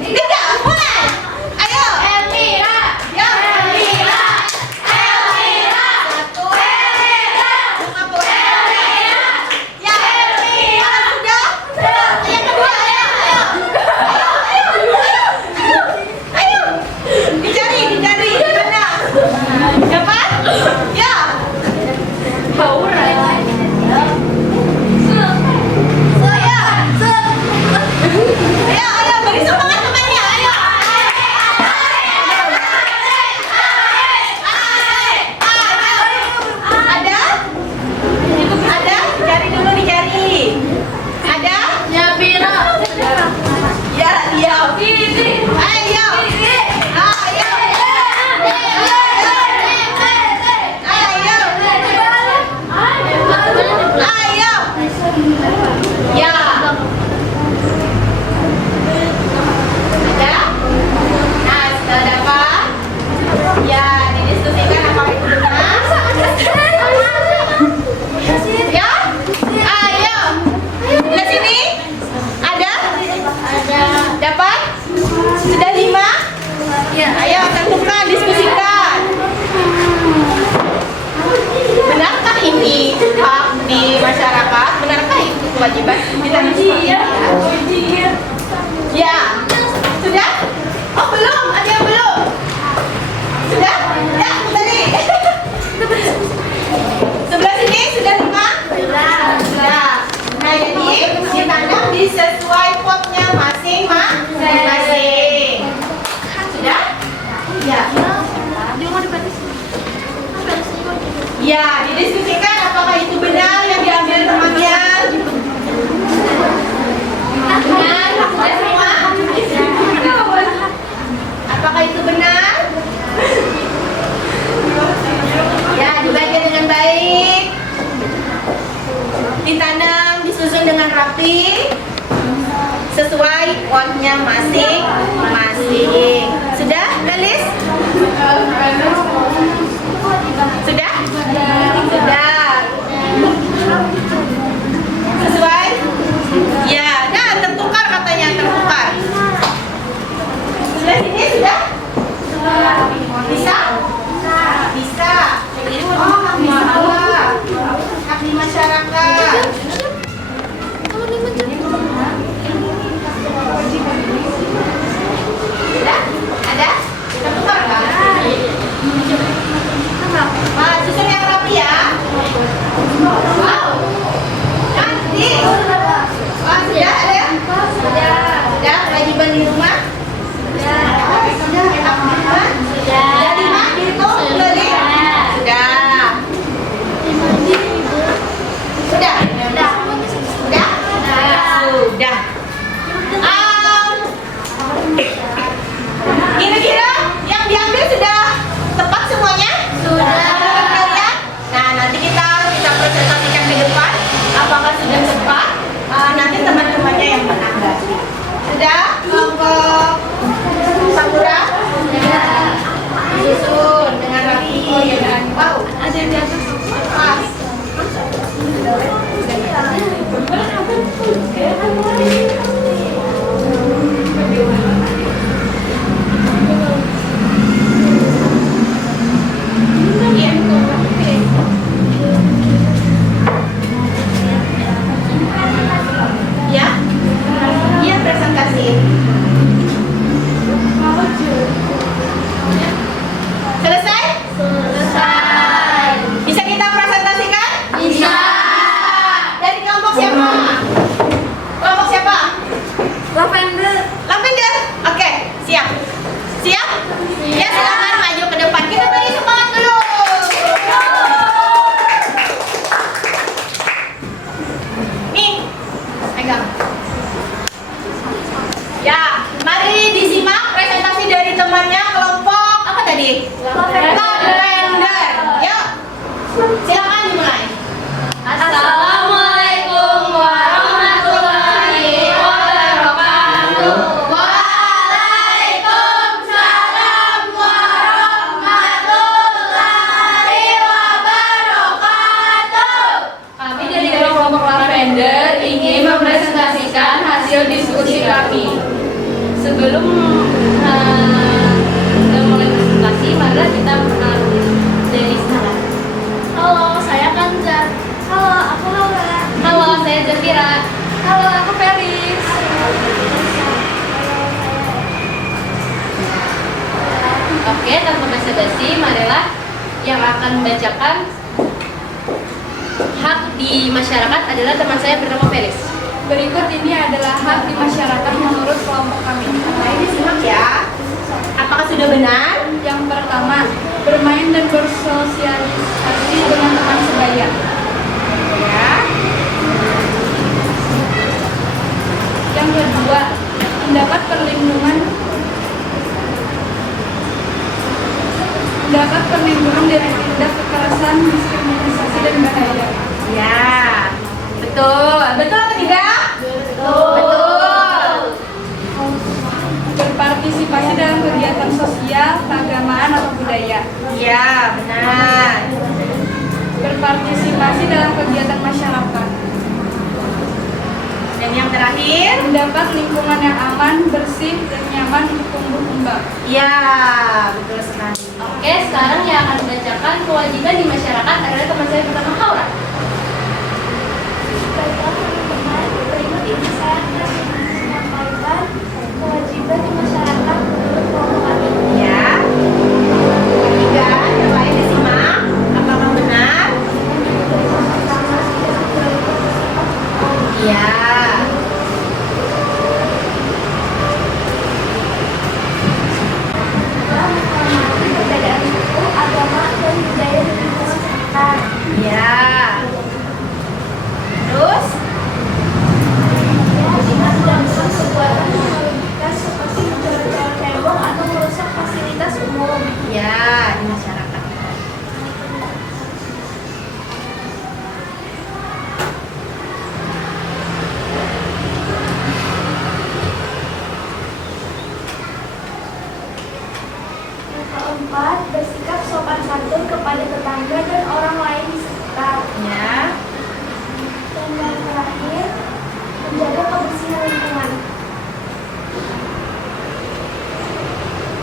3, mulai. Ayo. Elmira. Ya. Elmira. Elmira. 1, bunga Elmira. Ya. Elmira. Sudah. Yang kedua, ayo. Dicari di mana? Dapat? Ya. Ayo, beri semangat temannya, ayo. Ada? Cari dulu, dicari. Ada? Nyabira. Ya, dia. Ayo. Ayo. Ya. Ada? Nah, sudah dapat? Ya, didiskusikan apakah itu benar? Ya? Ayo. Sebelah sini? Ada? Dapat? Sudah 5? Ya. Ayo, tentukan, diskusikan. Benarkah ini hak di masyarakat? Benarkah itu kewajiban? Kita Ya. Sudah? Oh, belum. Ada yang belum? Sudah? Ya, tadi. Sebelah sini sudah 5? Sudah. Nah, jadi ditanam di sesuai potnya masing-masing. Sudah? Ya. Ya, didiskusikan apakah itu benar yang diambil temannya. Benar, sudah semua? Apakah itu benar? Ya, dibaca dengan baik. Ditanam, disusun dengan rapi sesuai potnya masing-masing. Sudah, Kalis? Sudah? Sudah. Sesuai? Ya, nah tertukar katanya, tertukar. Sudah sini, sudah? Bisa? Bisa. Oh, hak mahasiswa. Hak di masyarakat. Sudah? Ada? Tertukar nggak? Susun yang rapi ya. Wow. Cantik. Sudah ada? Sudah. Kewajiban di rumah? Sudah. Sudah. Di mana? Dihitung? Sudah. Sudah. Sudah. Sudah. Kira-kira yang diambil sudah tepat semuanya? Sudah. Nah, nanti kita presentasikan ke depan apakah sudah tepat. Nanti teman-temannya yang menanggapi. Sudah? Kelompok Sakura? Sudah. Susun dengan rapi. Wow, ada yang di atas. Pas. Ya? Iya, presentasi. Selesai? Selesai. Bisa kita presentasikan? Bisa. Dari kelompok siapa? Kelompok siapa? Lavender. Lavender? Oke, siap. Siap? Ya, silakan maju ke depan. Kita beri semangat dulu. Nih, pegang. Ya, mari disimak presentasi dari temannya kelompok apa tadi? Lavender. Yuk, silakan dimulai. Assalamualaikum warahmatullahi wabarakatuh. Waalaikumsalam warahmatullahi wabarakatuh. Kami dari kelompok Lavender ingin mempresentasikan hasil diskusi kami. Sebelum mulai presentasi, mari kita perkenalan dari sana. Halo, saya Kanza. Halo, aku Laura. Halo, saya Zafira. Halo, aku Felis. Oke, tanpa basa-basi, marilah yang akan membacakan hak di masyarakat adalah teman saya bernama Felis. Berikut ini adalah hak di masyarakat menurut kelompok kami. Nah, ini simak ya. Apakah sudah benar? Yang pertama, bermain dan bersosialisasi dengan teman sebaya. Ya. Yang kedua, mendapat perlindungan dari tindak kekerasan, diskriminasi, dan bahaya. Ya. Betul. Betul atau tidak? Betul. Betul. Berpartisipasi dalam kegiatan sosial, keagamaan, atau budaya. Ya, benar. Berpartisipasi dalam kegiatan masyarakat. Dan yang terakhir? Mendapat lingkungan yang aman, bersih, dan nyaman untuk tumbuh kembang. Ya, betul sekali. Oke, sekarang yang akan membacakan kewajiban di masyarakat adalah teman saya pertama, Laura. Berikut ini saya akan menyampaikan kewajiban di masyarakat menurut kelompok kami. Ya. Kewajiban, yang lain disimak. Apakah benar? Ya. Menghormati perbedaan suku, agama, dan budaya di lingkungan sekitar. tetangga dan orang lain di sekitar. Ya. Dan yang terakhir, menjaga kebersihan lingkungan.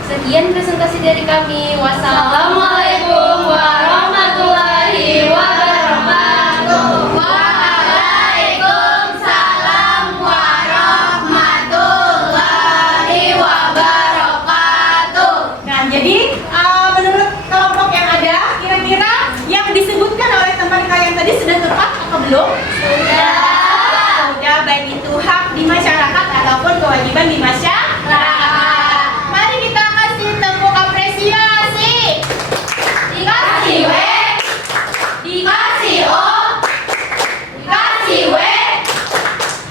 Sekian presentasi dari kami. Wassalamualaikum warahmatullahi wabarakatuh. Waalaikumsalam warahmatullahi wabarakatuh. Nah, jadi menurut kelompok yang ada, kira-kira yang disebutkan oleh teman kalian tadi sudah tepat atau belum? Sudah, baik itu hak di masyarakat ataupun kewajiban di masyarakat. Mari kita kasih tepuk apresiasi. Dikasih W, dikasih O, dikasih W.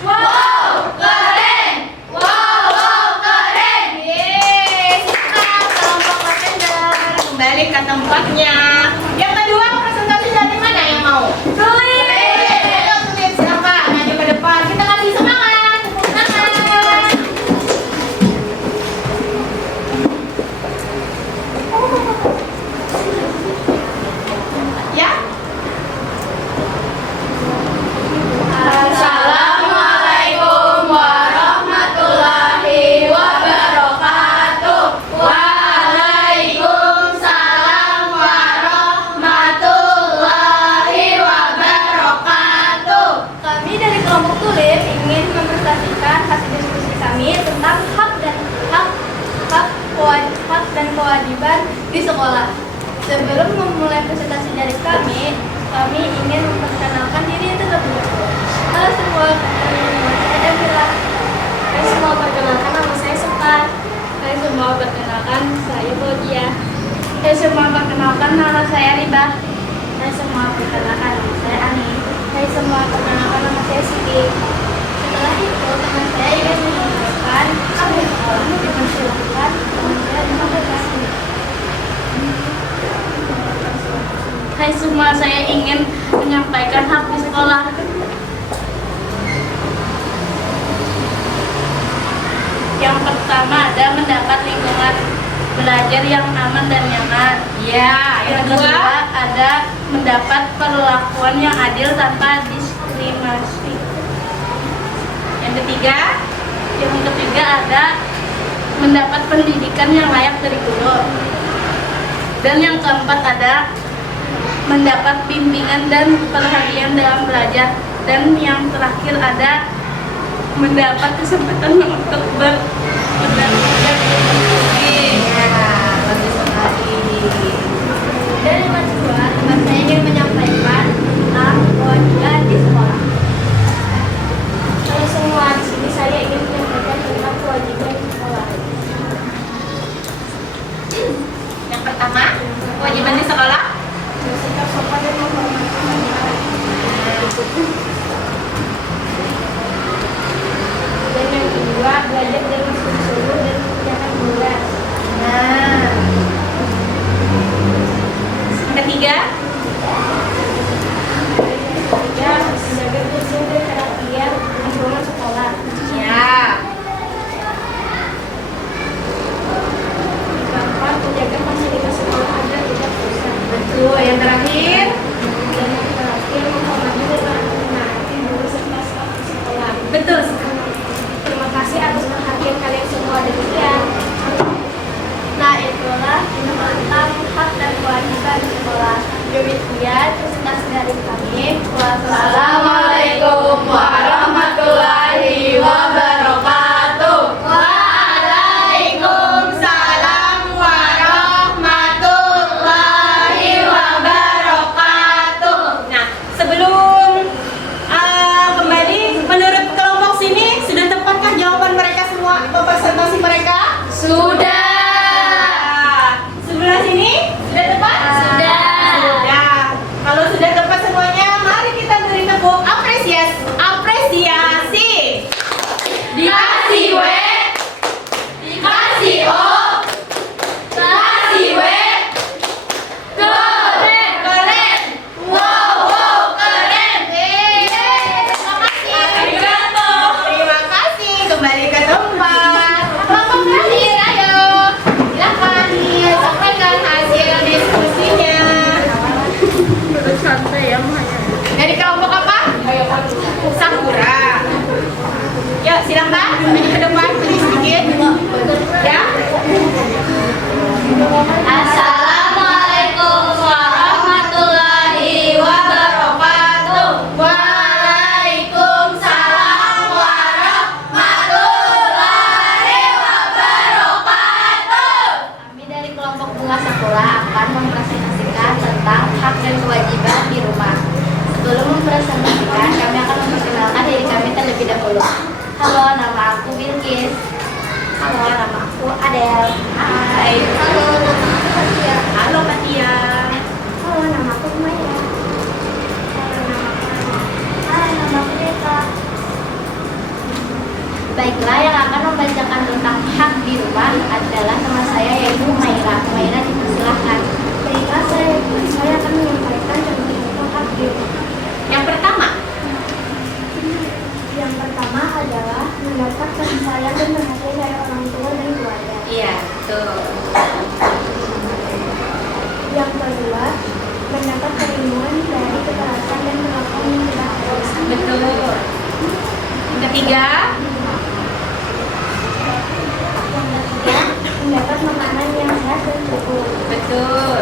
Wow, keren. Wow, keren. Yeay, siap kelompok lavender. Kembali ke tempatnya. Yang kedua, presentasi dari mana yang mau? Tulip. Ayo Tulip, silakan maju ke depan. Kita kasih semangat. Tepuk tangan. Ya. Assalamualaikum warahmatullahi wabarakatuh. Waalaikumsalam warahmatullahi wabarakatuh. Kami dari kelompok Tulip ingin mempresentasikan hasil diskusi kami tentang hak dan kewajiban di sekolah. Sebelum memulai presentasi dari kami ingin memperkenalkan diri terlebih dahulu. Halo semua, saya Davira. Hai semua, perkenalkan nama saya Sultan. Hai semua, perkenalkan saya Bodia. Hai semua, perkenalkan nama saya Riba. Hai semua, perkenalkan nama saya Ani. Hai semua, perkenalkan nama saya Siti. Setelah itu, teman saya ingin menyampaikan kami sekolah dipersilakan teman saya dengan bebas. Hai semua, saya ingin menyampaikan hak di sekolah. Yang pertama ada mendapat lingkungan belajar yang aman dan nyaman. Ya, Yang kedua ada mendapat perlakuan yang adil tanpa diskriminasi. Yang ketiga, ada mendapat pendidikan yang layak dari guru. Dan yang keempat ada mendapat bimbingan dan perhatian dalam belajar. Dan yang terakhir ada mendapat kesempatan untuk belajar. bagus sekali. Dan yang kedua, saya ingin menyampaikan tentang kewajiban di sekolah. Halo semua, di sini saya ingin menyampaikan tentang kewajiban di sekolah. Yang pertama, kewajiban di sekolah. Bersikap sopan dan menghormati masyarakat. Dan yang kedua, belajar dengan sungguh-sungguh dan jangan bolos. Nah, yang ketiga, Menjaga kebersihan dan kerapian lingkungan sekolah. ya. Keempat, menjaga fasilitas sekolah agar tidak rusak. Betul. Yang terakhir, Dan yang terakhir, menghormati dan menaati guru serta staf di sekolah. betul sekali. Terima kasih atas perhatian kalian semua. Demikian. Nah, itulah tentang hak dan kewajiban di sekolah. Demikian presentasi dari kami. Wassalamualaikum warahmatullahi wabarakatuh. Waalaikumsalam warahmatullahi wabarakatuh. Nah, sebelum kembali, menurut kelompok sini sudah tepatkah jawaban mereka semua atau presentasi mereka? Sudah. Sebelah sini sudah tepat? Sudah. Sudah. Kalau sudah tepat semuanya, mari kita beri tepuk Dari kelompok apa? Sakura. Yuk, silakan maju ke depan sedikit. Ya. Assalamualaikum warahmatullahi wabarakatuh. Waalaikumsalam warahmatullahi wabarakatuh. Kami dari kelompok Bunga Sakura akan mempresentasikan tentang hak dan kewajiban di rumah. Sebelum mempresentasikan, kami akan memperkenalkan diri kami terlebih dahulu. Halo, nama aku Bilkis. Halo, nama aku Adel. Hai. Halo, nama aku Fatia. Halo Fatia. Halo, nama aku Maya. Halo, nama aku. Hai, nama aku Deta. Baiklah, yang akan membacakan tentang hak di rumah adalah teman saya yaitu Maira. Maira, dipersilahkan. Baiklah, saya akan menyampaikan tentang hak di rumah. Yang pertama, Yang pertama adalah mendapat kasih sayang dan perhatian dari orang tua dan keluarga. iya, tuh. Yang kedua, mendapat perlindungan dari kekerasan dan perlakuan yang tidak adil. Betul. Yang ketiga, Yang ketiga, mendapat makanan yang sehat dan cukup. betul.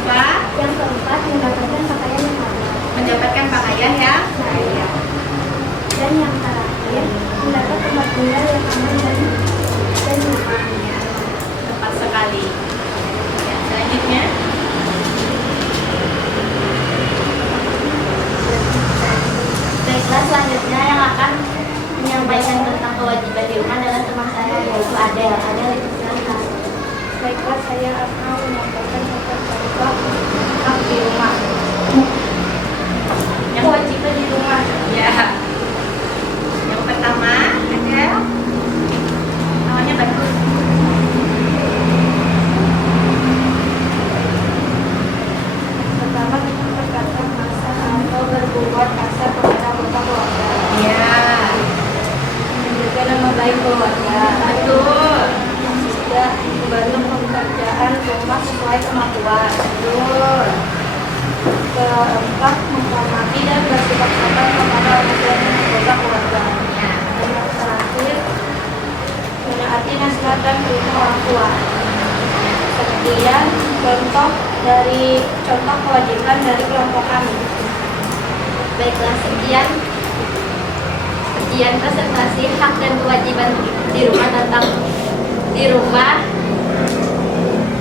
Empat, Yang keempat, mendapatkan pakaian yang layak. mendapatkan pakaian yang layak. Dan yang terakhir, mendapat tempat tinggal yang aman dan nyaman. tepat sekali. Ya, selanjutnya, Baiklah, selanjutnya yang akan menyampaikan tentang kewajiban di rumah adalah teman saya yaitu Adel. Adel, silakan. Baiklah, saya akan menyampaikan tentang hak di rumah. yang Kewajiban di rumah. ya. Yang pertama, Adel. Namanya bagus. Pertama, kita berkata kasar atau berbuat kasar kepada anggota keluarga. Iya, Menjaga nama baik keluarga. betul. Yang ketiga, membantu pekerjaan rumah sesuai kemampuan. Betul. Keempat, menghormati dan bersikap sopan kepada orang tua dan anggota keluarga. Ya. Dan yang terakhir, menaati nasihat dan perintah orang tua. Sekian contoh kewajiban dari kelompok kami. Baiklah, sekian presentasi hak dan kewajiban di rumah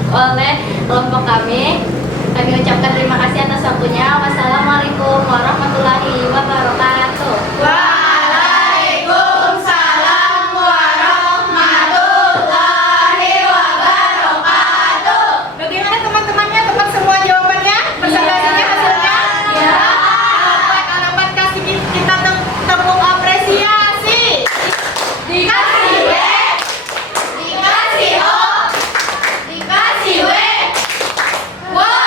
oleh kelompok kami. Kami ucapkan terima kasih atas waktunya. Wassalamualaikum warahmatullahi wabarakatuh. Waalaikumsalam warahmatullahi wabarakatuh. Bagaimana teman-temannya? Tepat semua jawabannya? Presentasinya hasilnya? Ya. Alamat kasih kita tepuk apresiasi. Dikasih W, dikasih O, dikasih W. Wow.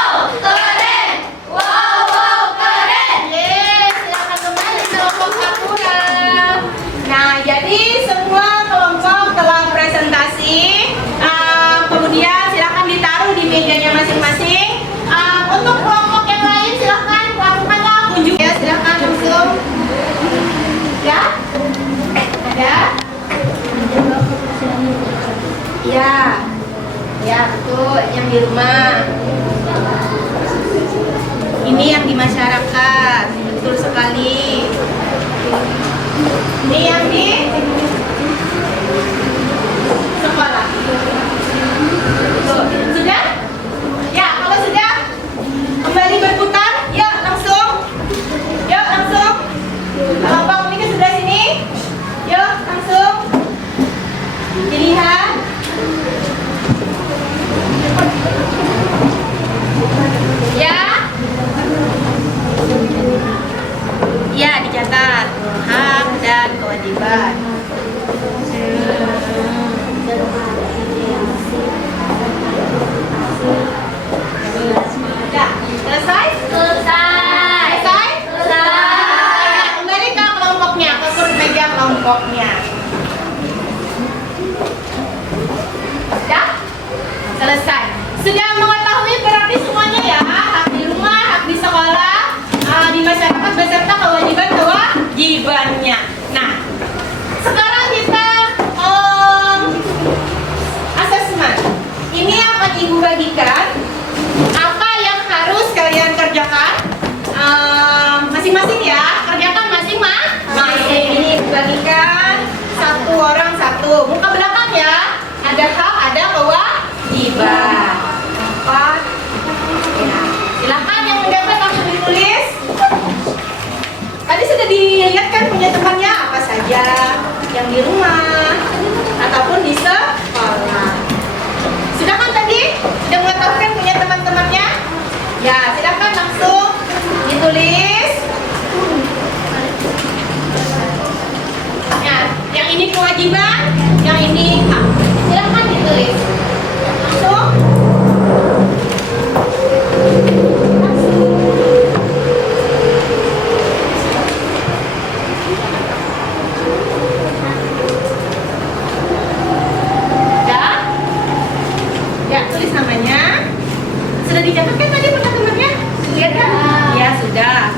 dilihatkan punya temannya apa saja yang di rumah ataupun di sekolah. Sudah kan tadi? Sudah mengetahui punya teman-temannya? Ya, silakan langsung ditulis. Ya, yang ini kewajiban, yang ini hak. Silakan ditulis. Langsung. Sudah? Ya, tulis namanya. Sudah dicatat kan tadi teman-temannya? Lihat kan? Ya, sudah.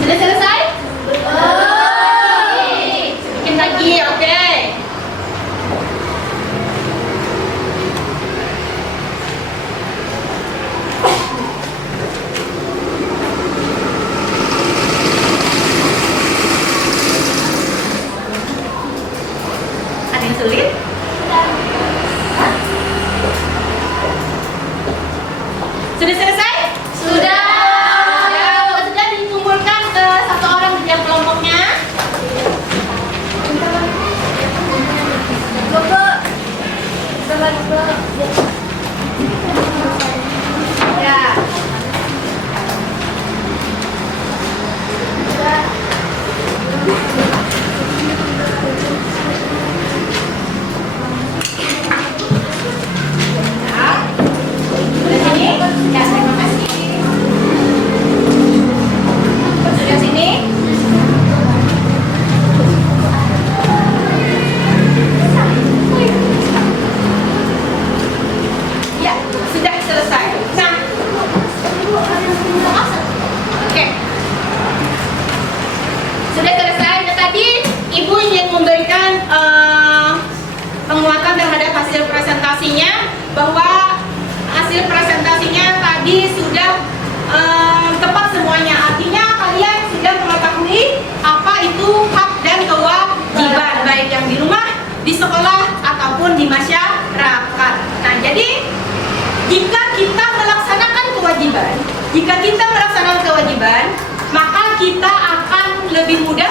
Sudah selesai? Bikin lagi, oke. Ada yang sulit? Hah? Sudah selesai? Sudah. Sudah dikumpulkan ke satu orang di dalam kelompoknya. Ya. Sudah sini? Ya, terima kasih. Sudah sini? Ya, sudah selesai. Nah, oke. Sudah selesai. Nah, tadi Ibu ingin memberikan penguatan terhadap hasil presentasinya, bahwa hasil presentasinya tadi sudah tepat semuanya. Artinya kalian sudah mengetahui apa itu hak dan kewajiban, baik yang di rumah, di sekolah, ataupun di masyarakat. Nah, jadi jika kita melaksanakan kewajiban, maka kita akan lebih mudah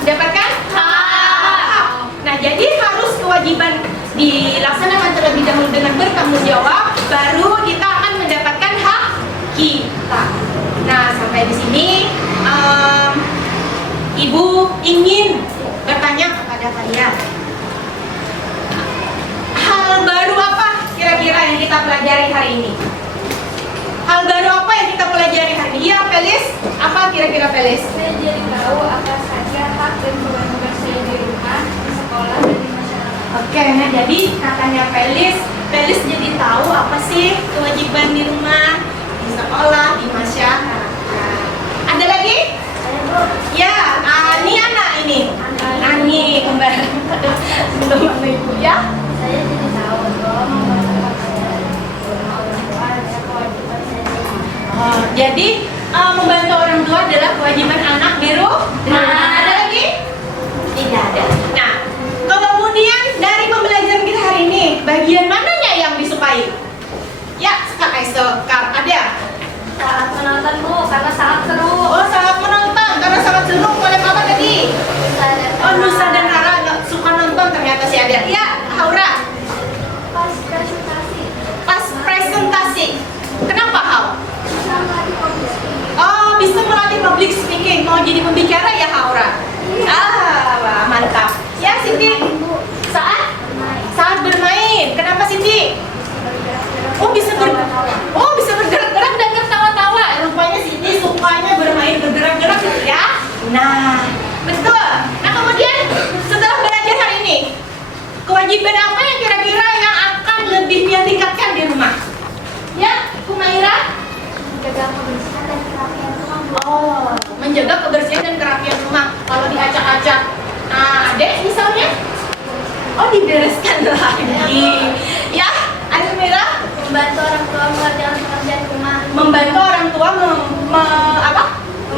mendapatkan hak. Nah, jadi harus kewajiban dilaksanakan terlebih dahulu dengan bertanggung jawab, baru kita akan mendapatkan hak kita. Nah, sampai di sini Ibu ingin bertanya kepada kalian, hal baru apa kira-kira yang kita pelajari hari ini? Hal baru apa yang kita pelajari hari ini? Ya, Felis, apa kira-kira Felis? Saya jadi tahu apa saja hak dan kewajiban saya di rumah, di sekolah, dan di masyarakat. Oke, nah jadi katanya Felis jadi tahu apa sih kewajiban di rumah, di sekolah, di masyarakat. Ada lagi? Ya, ini anak ini. Ani kembali belum sama ibu ya. Saya jadi tahu bahwa membantu saya di rumah orang tua adalah kewajiban saya di rumah. Oh, jadi membantu orang tua adalah kewajiban anak di rumah. Nah, ada lagi? Tidak ada. Nah, kemudian dari pembelajaran kita hari ini, bagian mananya yang disukai? Ya, Kak Esther, ada? Saat menonton Bu, karena sangat seru. Oh, sangat menonton karena sangat seru. Oleh apa tadi? Oh, Nusa dan Rara nggak suka nonton ternyata sih ada. Ya, Haura. Pas presentasi. Pas presentasi. Kenapa Hau? Sama di komisi. Oh, bisa melatih public speaking. Mau jadi pembicara ya Haura? Wah, mantap. Ya, Siti. Saat bermain. Kenapa Siti? Oh, bisa bergerak-gerak dan tertawa-tawa. Rupanya Siti sukanya bermain bergerak-gerak gitu ya. Nah, betul. Nah, kemudian setelah belajar hari ini, kewajiban apa yang kira-kira yang akan lebih dia tingkatkan di rumah? Ya, Kumaira? Menjaga kebersihan dan kerapian rumah Bu. Oh, menjaga kebersihan dan kerapian rumah. Kalau diacak-acak, nah, Dek misalnya, oh dibereskan lagi. Ya, Ayu Mira? Membantu orang tua mengerjakan pekerjaan rumah. Membantu orang tua apa?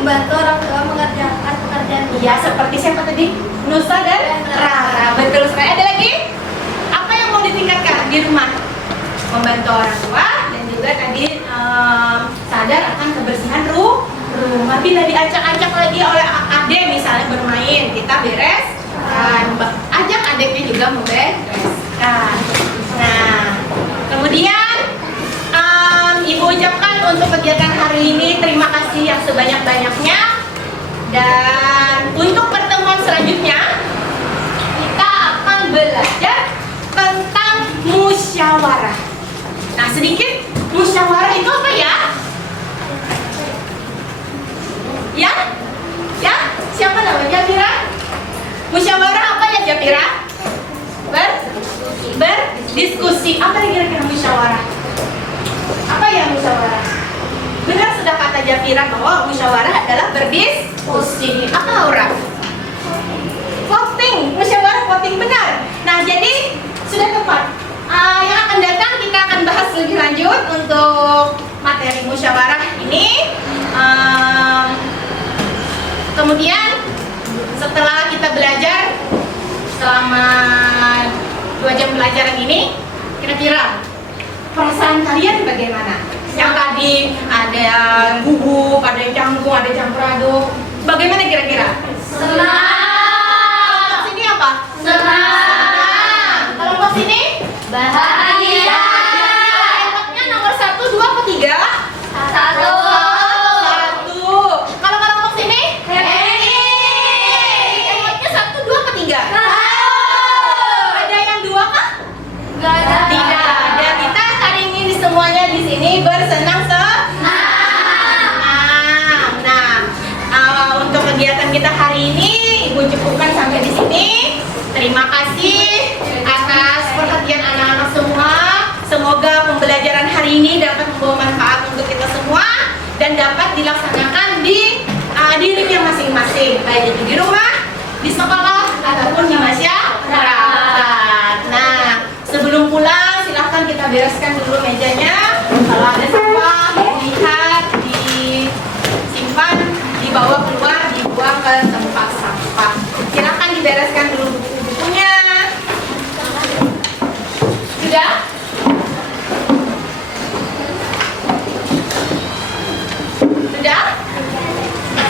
membantu orang tua mengerjakan pekerjaan rumah. Iya, seperti siapa tadi? Nusa dan Rara. Betul sekali. Ada lagi? Apa yang mau ditingkatkan di rumah? Membantu orang tua dan juga tadi sadar akan kebersihan rumah. Bila diacak-acak lagi oleh adik misalnya bermain, kita beres. Ajak adiknya juga membereskan. Nah, kemudian Ibu ucapkan untuk kegiatan hari ini terima kasih yang sebanyak-banyaknya. Dan untuk pertemuan selanjutnya kita akan belajar tentang musyawarah. Nah, sedikit musyawarah itu apa ya? Ya? Ya? Siapa namanya Japira? Musyawarah apa ya Japira? Berdiskusi. Apa yang kira-kira musyawarah? Apa ya musyawarah? Benar sudah kata Japira bahwa musyawarah adalah berdiskusi. Apa Aura? Voting, musyawarah voting benar. Nah, jadi sudah tepat. Yang akan datang kita akan bahas lebih lanjut untuk materi musyawarah ini. Kemudian setelah kita belajar selama 2 jam pelajaran ini, kira-kira perasaan kalian bagaimana? Yang tadi ada yang gugup, ada yang canggung, ada yang campur aduk. Bagaimana kira-kira? Senang. Kelompok sini apa? Senang. Kelompok sini? Bahagia. Kelompoknya nomor 1, 2, atau 3? 1. 1. Kalau kelompok sini? Happy. Kelompoknya 1, 2, atau 3? Ada yang 2 kah? Gak ada. Tidak ada. Kita hari ini semuanya di sini bersenang-senang. Nah, untuk kegiatan kita hari ini Ibu cukupkan sampai di sini. Terima kasih atas perhatian anak-anak semua. Semoga pembelajaran hari ini dapat membawa manfaat untuk kita semua dan dapat dilaksanakan di dirinya masing-masing, baik itu di rumah, di sekolah, ataupun di masyarakat. Nah, sebelum pulang silahkan kita bereskan dulu mejanya. Kalau ada sampah, dilihat, disimpan, dibawa keluar, dibuang ke tempat sampah. Silahkan dibereskan dulu buku-bukunya. Sudah? Sudah?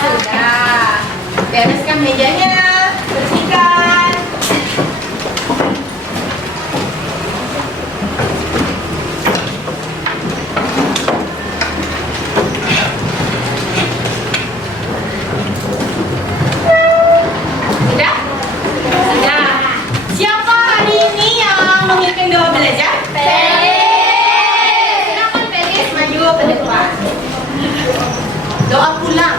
Sudah. Bereskan mejanya, bersihkan. Sudah? Sudah. Siapa hari ini yang memimpin doa belajar? Silakan Felis maju ke depan. Doa pulang.